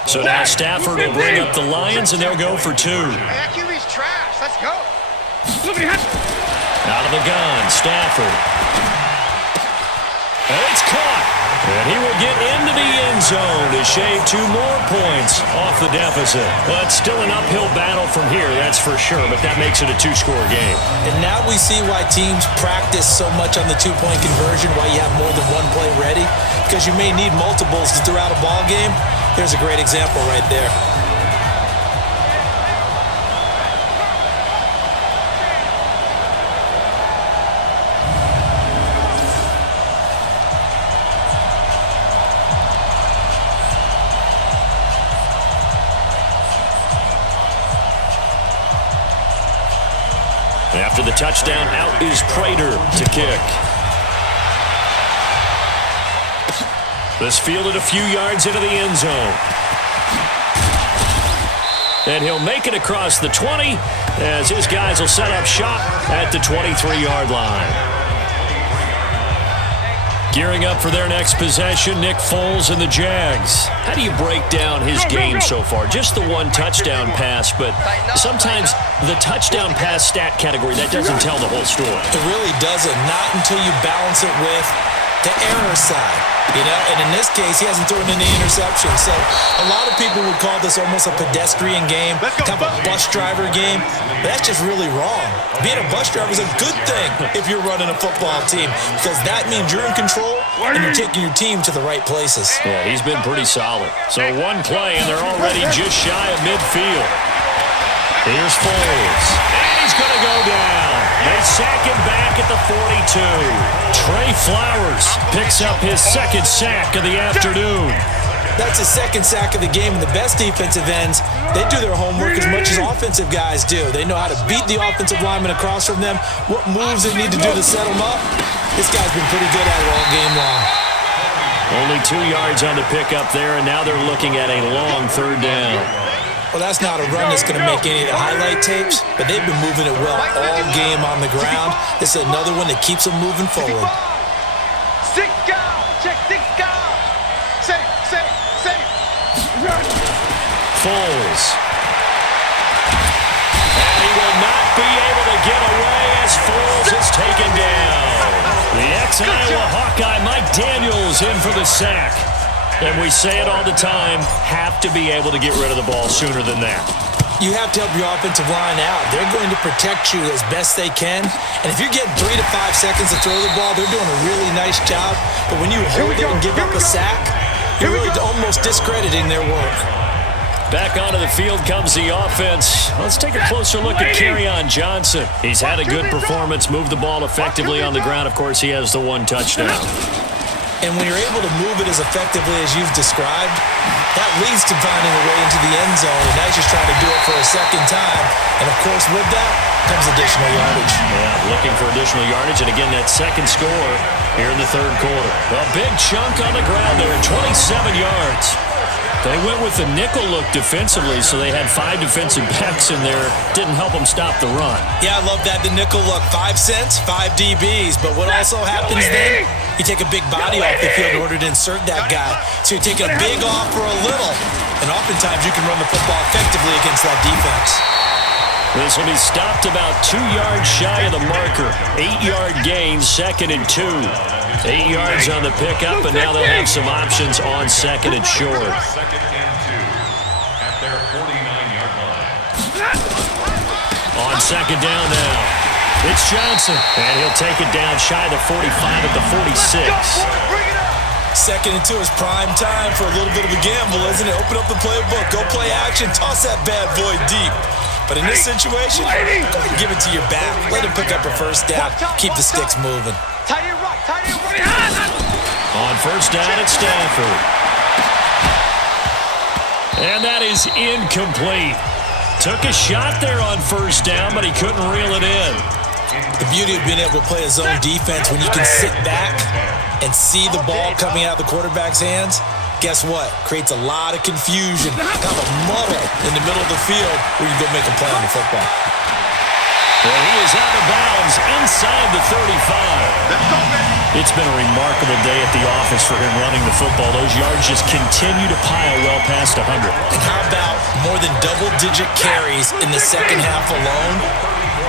So now Stafford will bring up the Lions, and they'll go for 2. Hey, that QB's trash. Let's go. Out of the gun, Stafford. And it's caught. And he will get into the end zone to shave 2 more points off the deficit. But still an uphill battle from here, that's for sure. But that makes it a 2-score game. And now we see why teams practice so much on the 2-point conversion, why you have more than one play ready. Because you may need multiples throughout a ball game. Here's a great example right there. After the touchdown, out is Prater to kick. This fielded a few yards into the end zone. And he'll make it across the 20 as his guys will set up shop at the 23-yard line. Gearing up for their next possession, Nick Foles and the Jags. How do you break down his game so far? Just the 1 touchdown pass, but sometimes the touchdown pass stat category, that doesn't tell the whole story. It really doesn't. Not until you balance it with the error side, you know? And in this case, he hasn't thrown any interceptions. So a lot of people would call this almost a pedestrian game, kind of a bus driver game. But that's just really wrong. Being a bus driver is a good thing if you're running a football team because that means you're in control and you're taking your team to the right places. Yeah, he's been pretty solid. So 1 play, and they're already just shy of midfield. Here's Foles. And he's going to go down. They sack him back at the 42. Trey Flowers picks up his second sack of the afternoon. That's his second sack of the game, and the best defensive ends, they do their homework as much as offensive guys do. They know how to beat the offensive lineman across from them, what moves they need to do to set them up. This guy's been pretty good at it all game long. Only 2 yards on the pickup there, and now they're looking at a long 3rd down. Well, that's not a run that's going to make any of the highlight tapes, but they've been moving it well all game on the ground. This is another one that keeps them moving forward. Foles. And he will not be able to get away as Foles is taken down. The ex-Iowa Hawkeye Mike Daniels in for the sack. And we say it all the time, have to be able to get rid of the ball sooner than that. You have to help your offensive line out. They're going to protect you as best they can. And if you're getting 3 to 5 seconds to throw the ball, they're doing a really nice job. But when you hold it and give up a sack, you're really almost discrediting their work. Back onto the field comes the offense. Let's take a closer look at Kerryon Johnson. He's had a good performance, moved the ball effectively on the ground. Of course, he has the 1 touchdown. And when you're able to move it as effectively as you've described, that leads to finding a way into the end zone. And now he's just trying to do it for a second time. And, of course, with that, comes additional yardage. Yeah, looking for additional yardage, and again, that second score here in the third quarter. A big chunk on the ground there, 27 yards. They went with the nickel look defensively, so they had 5 defensive backs in there. Didn't help them stop the run. Yeah, I love that, the nickel look. 5 cents, 5 DBs. But what also happens then, you take a big body off the field in order to insert that guy. So you take a big off for a little, and oftentimes you can run the football effectively against that defense. This will be stopped about 2 yards shy of the marker. 8-yard gain, 2nd and 2. 8 yards on the pickup, and now they'll have some options on 2nd and short. 2nd and 2 at their 49-yard line. On 2nd down now, it's Johnson, and he'll take it down shy of the 45 at the 46. 2nd and 2 is prime time for a little bit of a gamble, isn't it? Open up the playbook, go play action, toss that bad boy deep. But in this situation, go ahead and give it to your back. Let him pick up a first down. Keep the sticks moving. On first down, it's Stafford. And that is incomplete. Took a shot there on first down, but he couldn't reel it in. The beauty of being able to play a zone defense when you can sit back and see the ball coming out of the quarterback's hands, guess what? Creates a lot of confusion, kind of a muddle in the middle of the field where you go make a play on the football. Well, he is out of bounds inside the 35. It's been a remarkable day at the office for him running the football. Those yards just continue to pile well past 100. And how about more than double-digit carries in the second half alone?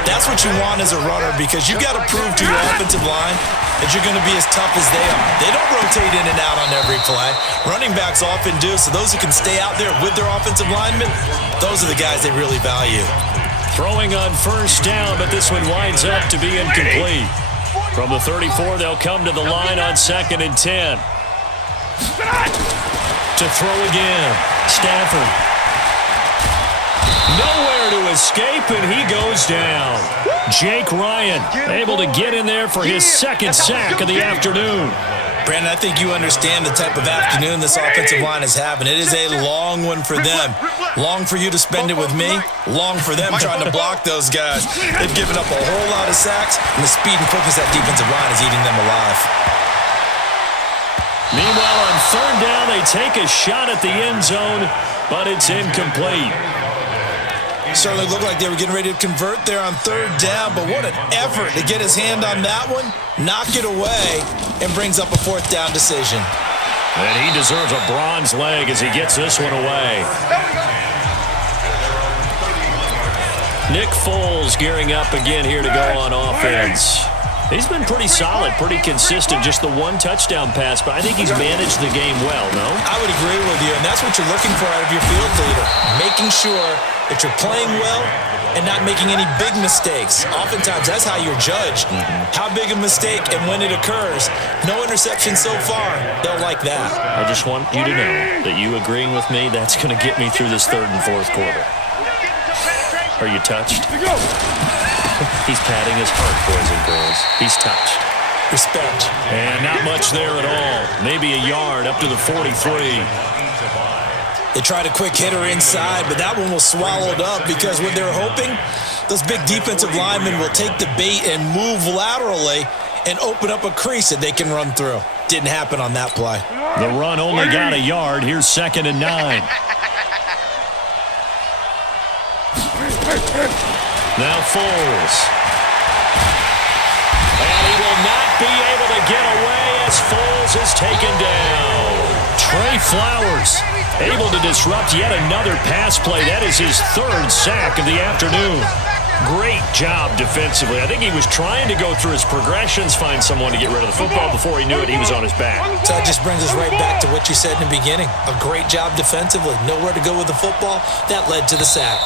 That's what you want as a runner, because you've got to prove to your offensive line that you're going to be as tough as they are. They don't rotate in and out on every play. Running backs often do, so those who can stay out there with their offensive linemen, those are the guys they really value. Throwing on first down, but this one winds up to be incomplete. From the 34, they'll come to the line on 2nd and 10. To throw again, Stafford. Nowhere to escape, and he goes down. Jake Ryan able to get in there for his 2nd sack of the afternoon. Brandon, I think you understand the type of afternoon this offensive line is having. It is a long one for them. Long for you to spend it with me. Long for them trying to block those guys. They've given up a whole lot of sacks, and the speed and quickness of that defensive line is eating them alive. Meanwhile, on 3rd down, they take a shot at the end zone, but it's incomplete. Certainly looked like they were getting ready to convert there on 3rd down, but what an effort to get his hand on that one, knock it away, and brings up a 4th down decision. And he deserves a bronze leg as he gets this one away. Nick Foles gearing up again here to go on offense. He's been pretty solid, pretty consistent, just the 1 touchdown pass, but I think he's managed the game well, no? I would agree with you, and that's what you're looking for out of your field leader, making sure that you're playing well and not making any big mistakes. Oftentimes, that's how you're judged. How big a mistake and when it occurs. No interception so far. They'll like that. I just want you to know that you agreeing with me, that's going to get me through this 3rd and 4th quarter. Are you touched? He's patting his heart, boys and girls. He's touched. Respect. And not much there at all. Maybe a yard up to the 43. They tried a quick hitter inside, but that one was swallowed up because what they're hoping, those big defensive linemen will take the bait and move laterally and open up a crease that they can run through. Didn't happen on that play. The run only got a yard. Here's 2nd and 9. Now Foles. And he will not be able to get away as Foles is taken down. Trey Flowers able to disrupt yet another pass play. That is his 3rd sack of the afternoon. Great job defensively. I think he was trying to go through his progressions, find someone to get rid of the football. Before he knew it, he was on his back. So that just brings us right back to what you said in the beginning. A great job defensively. Nowhere to go with the football. That led to the sack.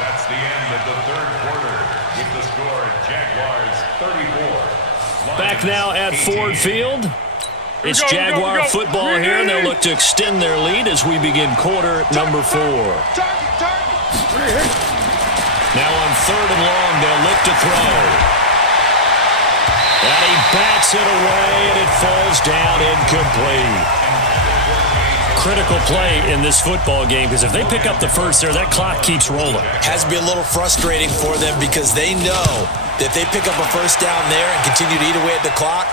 That's the end of the 3rd quarter with the score Jaguars 34. Back now at Ford Field. It's Jaguar football here, and they'll look to extend their lead as we begin quarter number 4. Now on 3rd and long, they'll look to throw. And he bats it away, and it falls down incomplete. critical play in this football game because if they pick up the first there, that clock keeps rolling. Has to be a little frustrating for them because they know that if they pick up a first down there and continue to eat away at the clock,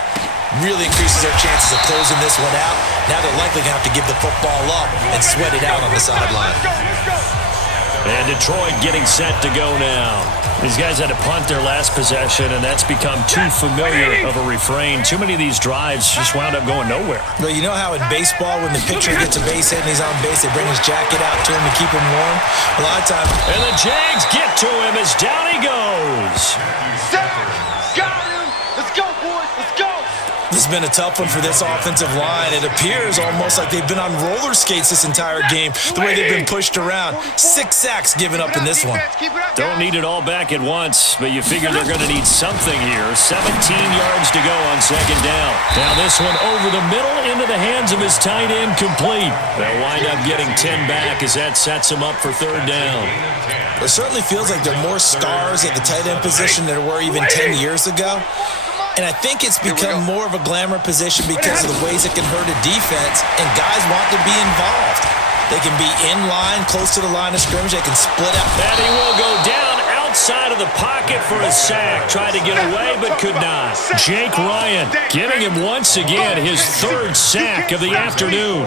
really increases their chances of closing this one out. Now they're likely going to have to give the football up and sweat it out on the sideline. And Detroit getting set to go now. These guys had to punt their last possession, and that's become too familiar of a refrain. Too many of these drives just wound up going nowhere. Well, you know how in baseball, when the pitcher gets a base hit and he's on base, they bring his jacket out to him to keep him warm? A lot of times. And the Jags get to him as down he goes. Got him. Let's go, boys. Let's go. This has been a tough one for this offensive line. It appears almost like they've been on roller skates this entire game, the way they've been pushed around. 6 sacks given up in this one. Don't need it all back at once, but you figure they're going to need something here. 17 yards to go on second down. Now this one over the middle into the hands of his tight end, complete. They'll wind up getting 10 back as that sets them up for third down. It certainly feels like there are more stars at the tight end position than there were even 10 years ago. And I think it's become more of a glamour position because of the ways it can hurt a defense, and guys want to be involved. They can be in line, close to the line of scrimmage. They can split out. And he will go down outside of the pocket for a sack. Tried to get away, but could not. Jake Ryan getting him once again, his third sack of the afternoon.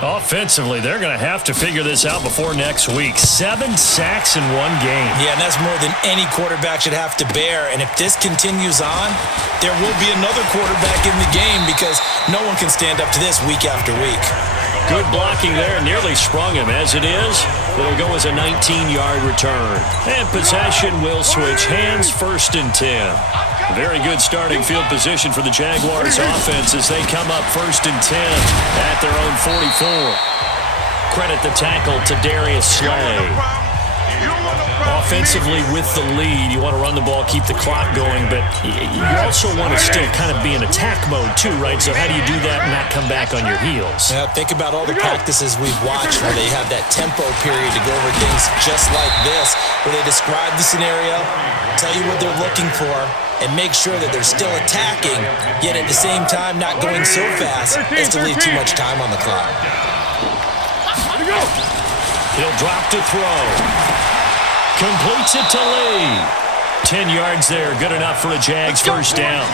Offensively, they're going to have to figure this out before next week. 7 sacks in one game. Yeah, and that's more than any quarterback should have to bear. And if this continues on, there will be another quarterback in the game because no one can stand up to this week after week. Good blocking there, nearly sprung him. As it is, it'll go as a 19-yard return. And possession will switch hands, 1st and 10. Very good starting field position for the Jaguars offense as they come up 1st and 10 at their own 44. Credit the tackle to Darius Slay. Offensively with the lead, you want to run the ball, keep the clock going, but you also want to still kind of be in attack mode too, right? So how do you do that and not come back on your heels? Yeah, think about all the practices we've watched where they have that tempo period to go over things just like this, where they describe the scenario, tell you what they're looking for, and make sure that they're still attacking, yet at the same time not going so fast as to leave too much time on the clock. He'll drop to throw. Completes it to Lee. 10 yards there, good enough for a Jags first down.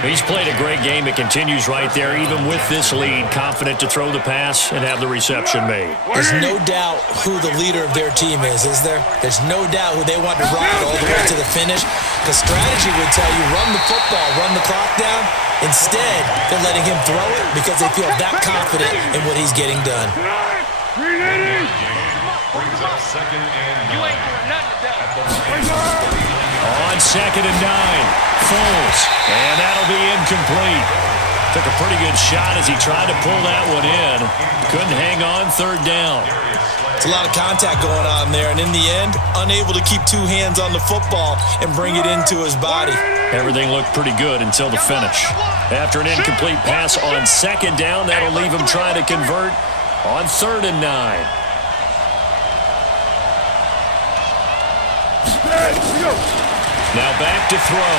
He's played a great game. It continues right there, even with this lead, confident to throw the pass and have the reception made. There's no doubt who the leader of their team is there? There's no doubt who they want to ride all the way to the finish, because strategy would tell you run the football, run the clock down. Instead, they're letting him throw it because they feel that confident in what he's getting done. Brings up 2nd and 9. You ain't doing nothing today. On 2nd and 9, Foles, and that'll be incomplete. Took a pretty good shot as he tried to pull that one in. Couldn't hang on 3rd down. It's a lot of contact going on there, and in the end, unable to keep 2 hands on the football and bring it into his body. Everything looked pretty good until the finish. After an incomplete pass on 2nd down, that'll leave him trying to convert on 3rd and 9. Now back to throw.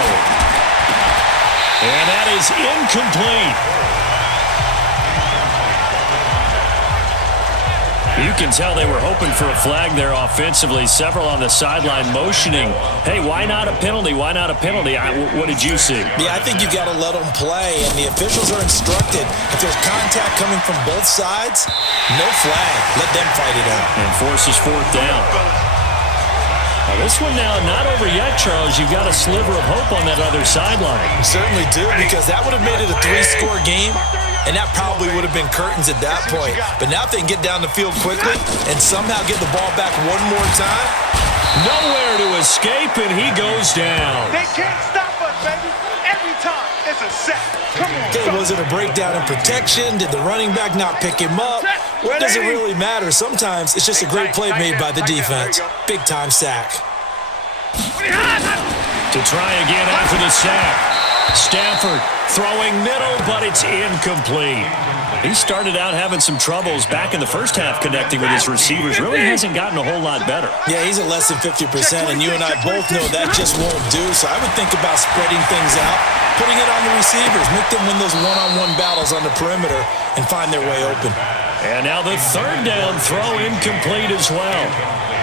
And that is incomplete. You can tell they were hoping for a flag there offensively. Several on the sideline motioning, hey, why not a penalty? Why not a penalty? What did you see? Yeah, I think you got to let them play, and the officials are instructed. If there's contact coming from both sides, no flag. Let them fight it out. And forces 4th down. Now this one now not over yet, Charles. You've got a sliver of hope on that other sideline. You certainly do, because that would have made it a 3-score game, and that probably would have been curtains at that point. But now if they can get down the field quickly and somehow get the ball back one more time. Nowhere to escape, and he goes down. They can't stop us, baby. Every time it's a sack. Come on. Okay, was it a breakdown in protection? Did the running back not pick him up? What does it really matter? Sometimes it's just a great play made by the defense. Big-time sack. To try again after the sack. Stafford throwing middle, but it's incomplete. He started out having some troubles back in the first half connecting with his receivers. Really hasn't gotten a whole lot better. Yeah, he's at less than 50%, and you and I both know that just won't do. So I would think about spreading things out, putting it on the receivers, make them win those one-on-one battles on the perimeter, and find their way open. And now the third down throw incomplete as well.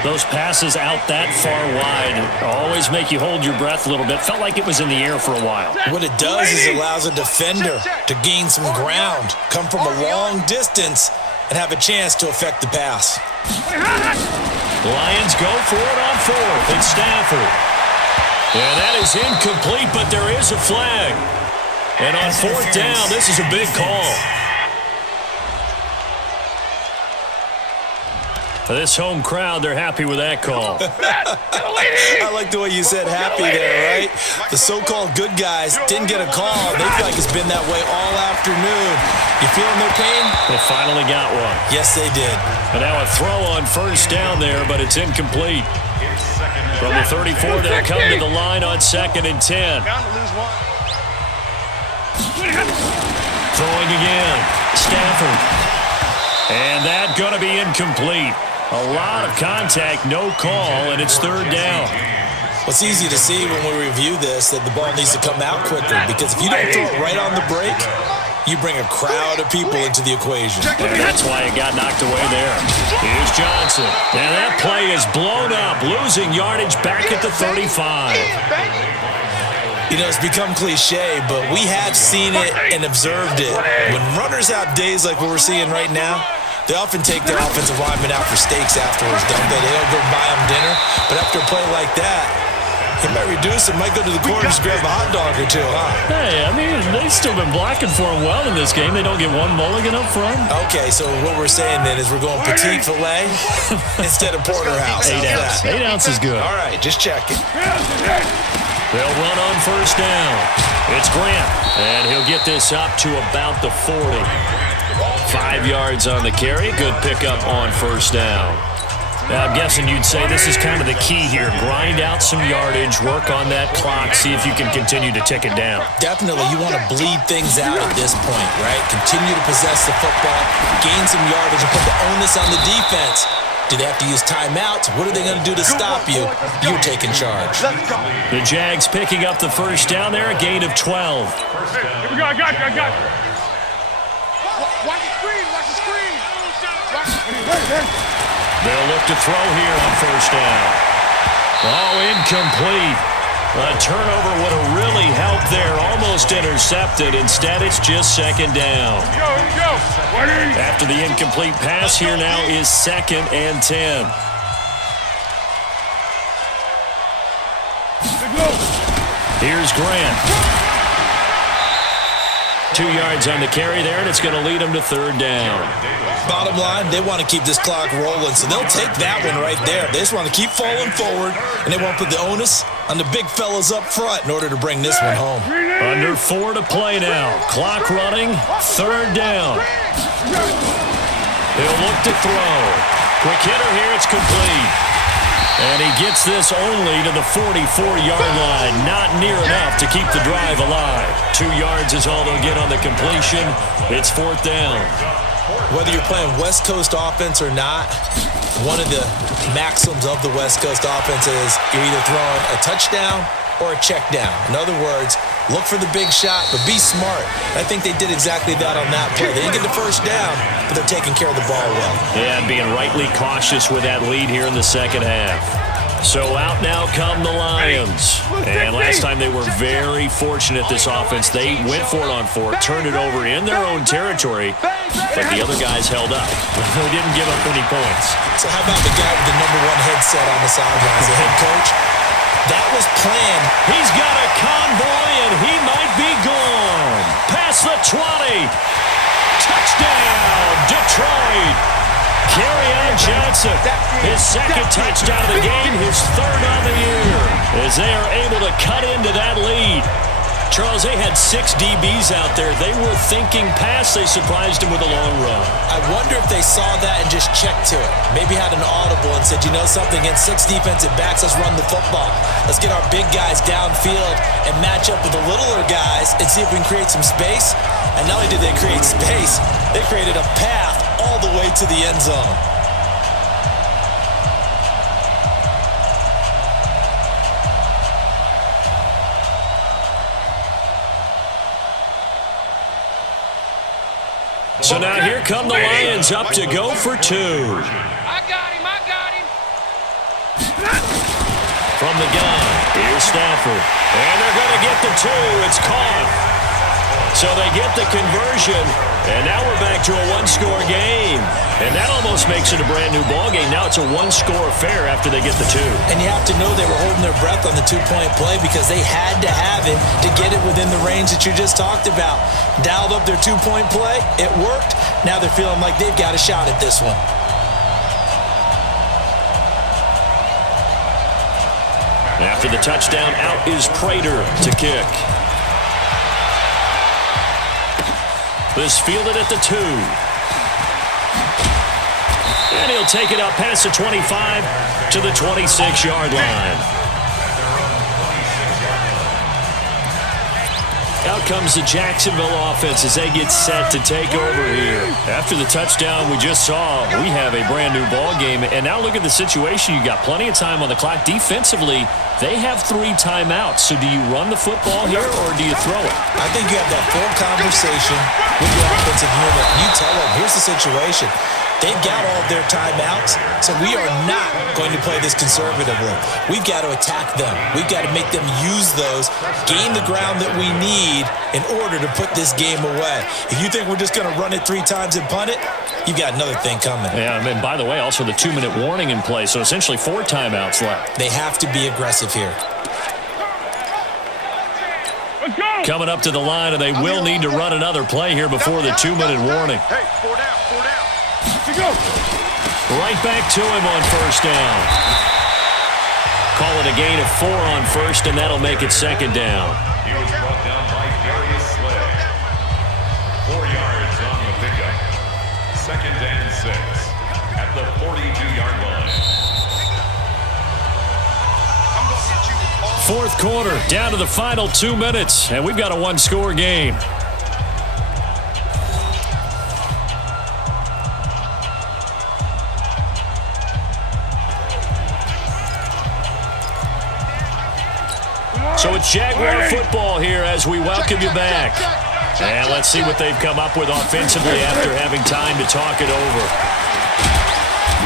Those passes out that far wide always make you hold your breath a little bit. Felt like it was in the air for a while. What it does is it allows a defender to gain some ground, come from a long distance, and have a chance to affect the pass. Lions go for it on fourth. It's Stafford. And that is incomplete, but there is a flag. And on fourth down, this is a big call. This home crowd, they're happy with that call. I like the way you said happy there, right? The so-called good guys didn't get a call. They feel like it's been that way all afternoon. You feeling their pain? They finally got one. Yes, they did. And now a throw on first down there, but it's incomplete. From the 34, they'll come to the line on 2nd and 10. Throwing again. Stafford. And that going to be incomplete. A lot of contact, no call, and it's third down. Well, it's easy to see when we review this that the ball needs to come out quicker, because if you don't throw it right on the break, you bring a crowd of people into the equation. And that's why it got knocked away there. Here's Johnson. And that play is blown up, losing yardage back at the 35. You know, it's become cliche, but we have seen it and observed it. When runners have days like what we're seeing right now, they often take their offensive linemen out for steaks afterwards, don't they? They don't go buy them dinner. But after a play like that, he might reduce it, might go to the corner and just grab a hot dog or two, huh? Hey, I mean, they've still been blocking for him well in this game. They don't get one mulligan up front. Okay, so what we're saying then is we're going petite filet instead of porterhouse. 8 ounce. 8 ounce is good. All right, just checking. They'll run on first down. It's Grant, and he'll get this up to about the 40. 5 yards on the carry. Good pickup on first down. Now, I'm guessing you'd say this is kind of the key here. Grind out some yardage, work on that clock, see if you can continue to tick it down. Definitely, you want to bleed things out at this point, right? Continue to possess the football, gain some yardage, and put the onus on the defense. Do they have to use timeouts? What are they going to do to stop you? You're taking charge. The Jags picking up the first down there, a gain of 12. Here we go, I got you. Watch the screen, They'll look to throw here on first down. Oh, incomplete. A turnover would have really helped there. Almost intercepted. Instead, it's just second down. Here we go. After the incomplete pass, here now is 2nd and 10. Here's Grant. 2 yards on the carry there, and it's going to lead them to third down. Bottom line, they want to keep this clock rolling, so they'll take that one right there. They just want to keep falling forward, and they want to put the onus on the big fellas up front in order to bring this one home. Under 4 to play now. Clock running, third down. He'll look to throw. Quick hitter here, it's complete. And he gets this only to the 44-yard line. Not near enough to keep the drive alive. 2 yards is all they'll get on the completion. It's fourth down. Whether you're playing West Coast offense or not, one of the maxims of the West Coast offense is you're either throwing a touchdown or a check down. In other words, look for the big shot, but be smart. I think they did exactly that on that play. They didn't get the first down, but they're taking care of the ball well. Yeah, and being rightly cautious with that lead here in the second half. So out now come the Lions. And last time they were very fortunate, this offense. They went for it on 4, turned it over in their own territory, but the other guys held up. They didn't give up any points. So how about the guy with the #1 headset on the sidelines, the head coach? That was planned. He's got a convoy, and he might be gone. Past the 20. Touchdown, Detroit. Kerryon Johnson, his second touchdown of the game, his third on the year, as they are able to cut into that lead. Charles, they had 6 DBs out there. They were thinking pass. They surprised him with a long run. I wonder if they saw that and just checked to it. Maybe had an audible and said, you know something, against 6 defensive backs, let's run the football. Let's get our big guys downfield and match up with the littler guys and see if we can create some space. And not only did they create space, they created a path all the way to the end zone. So now here come the Lions up to go for 2. I got him. From the gun, here's Stafford. And they're going to get the 2. It's caught. So they get the conversion, and now we're back to a 1-score game. And that almost makes it a brand-new ball game. Now it's a 1-score affair after they get the 2. And you have to know they were holding their breath on the 2-point play because they had to have it to get it within the range that you just talked about. Dialed up their 2-point play. It worked. Now they're feeling like they've got a shot at this one. After the touchdown, out is Prater to kick. This fielded at the 2. And he'll take it up past the 25 to the 26-yard line. Out comes the Jacksonville offense as they get set to take over here. After the touchdown we just saw, we have a brand new ball game. And now look at the situation. You got plenty of time on the clock. Defensively, they have 3 timeouts. So do you run the football here or do you throw it? I think you have that full conversation with your offensive unit. You tell them, here's the situation. They've got all of their timeouts, so we are not going to play this conservatively. We've got to attack them. We've got to make them use those, gain the ground that we need in order to put this game away. If you think we're just going to run it 3 times and punt it, you've got another thing coming. Yeah, and by the way, also the 2-minute warning in play, so essentially 4 timeouts left. They have to be aggressive here. Coming up to the line, and they will need to run another play here before the 2-minute warning. Hey, 4 down. Right back to him on first down. Call it a gain of 4 on first, and that'll make it 2nd down. He was brought down by Darius Slay. 4 yards on the pickup. 2nd and 6 at the 42-yard line. 4th quarter, down to the final 2 minutes, and we've got a 1-score game. So it's Jaguar football here as we welcome you back. And let's see what they've come up with offensively after having time to talk it over.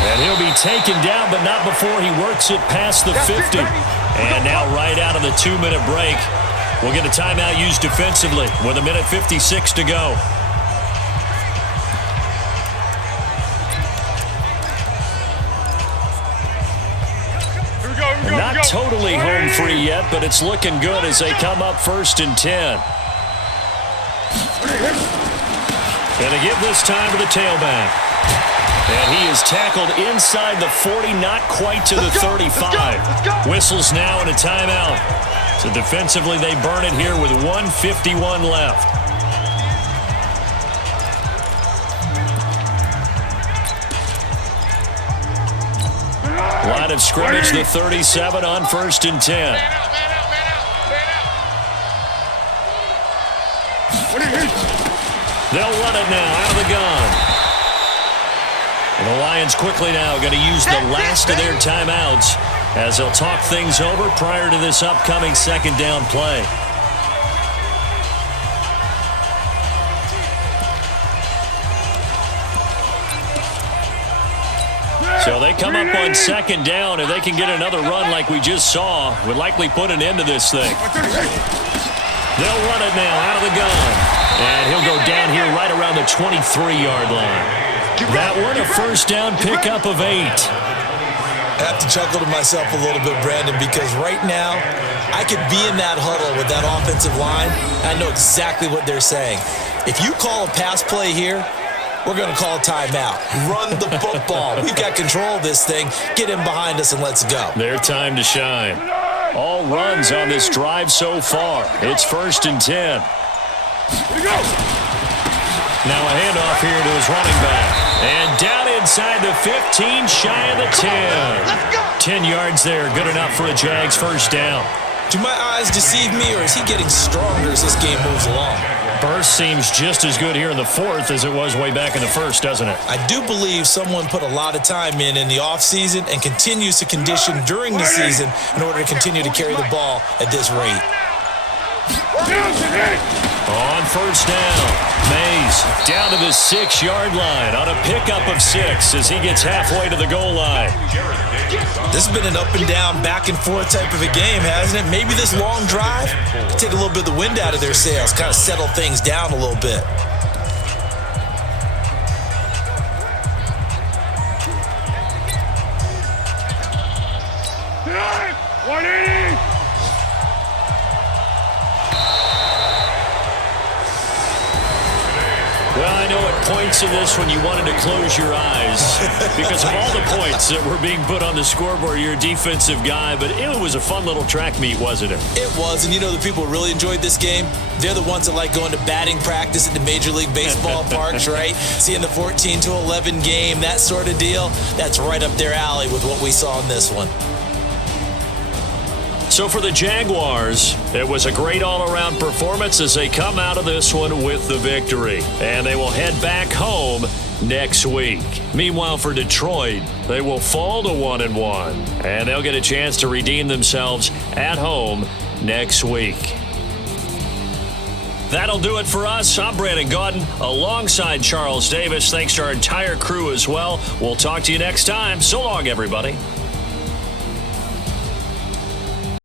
And he'll be taken down, but not before he works it past the 50. And now right out of the 2-minute break, we'll get a timeout used defensively with 1:56 to go. Not totally home free yet, but it's looking good as they come up 1st and 10. Going to give this time to the tailback. And he is tackled inside the 40, not quite to the 35. Whistles now and a timeout. So defensively, they burn it here with 1:51 left. Line of scrimmage, the 37 on 1st and 10. They'll run it now out of the gun. And the Lions quickly now going to use the last of their timeouts as they'll talk things over prior to this upcoming 2nd down play. So they come up on 2nd down, and they can get another run like we just saw. Would likely put an end to this thing. They'll run it now out of the gun. And he'll go down here right around the 23-yard line. That one, a 1st down pickup of 8. I have to chuckle to myself a little bit, Brandon, because right now I could be in that huddle with that offensive line. I know exactly what they're saying. If you call a pass play here, we're going to call a timeout. Run the football. We've got control of this thing. Get him behind us and let's go. Their time to shine. All runs on this drive so far. It's 1st and 10. Now a handoff here to his running back. And down inside the 15, shy of the 10. 10 yards there, good enough for a Jags first down. Do my eyes deceive me, or is he getting stronger as this game moves along? Burst seems just as good here in the 4th as it was way back in the 1st, doesn't it? I do believe someone put a lot of time in the offseason and continues to condition during the season in order to continue to carry the ball at this rate. On first down, Mays down to the 6-yard line on a pickup of 6 as he gets halfway to the goal line. This has been an up and down, back and forth type of a game, hasn't it? Maybe this long drive can take a little bit of the wind out of their sails, kind of settle things down a little bit. Well, I know at points in this when you wanted to close your eyes because of all the points that were being put on the scoreboard. You're a defensive guy, but it was a fun little track meet, wasn't it? It was, and you know the people who really enjoyed this game? They're the ones that like going to batting practice at the Major League Baseball parks, right? Seeing the 14-11 game, that sort of deal. That's right up their alley with what we saw in this one. So for the Jaguars, it was a great all-around performance as they come out of this one with the victory. And they will head back home next week. Meanwhile, for Detroit, they will fall to 1-1. And they'll get a chance to redeem themselves at home next week. That'll do it for us. I'm Brandon Gaudin alongside Charles Davis. Thanks to our entire crew as well. We'll talk to you next time. So long, everybody.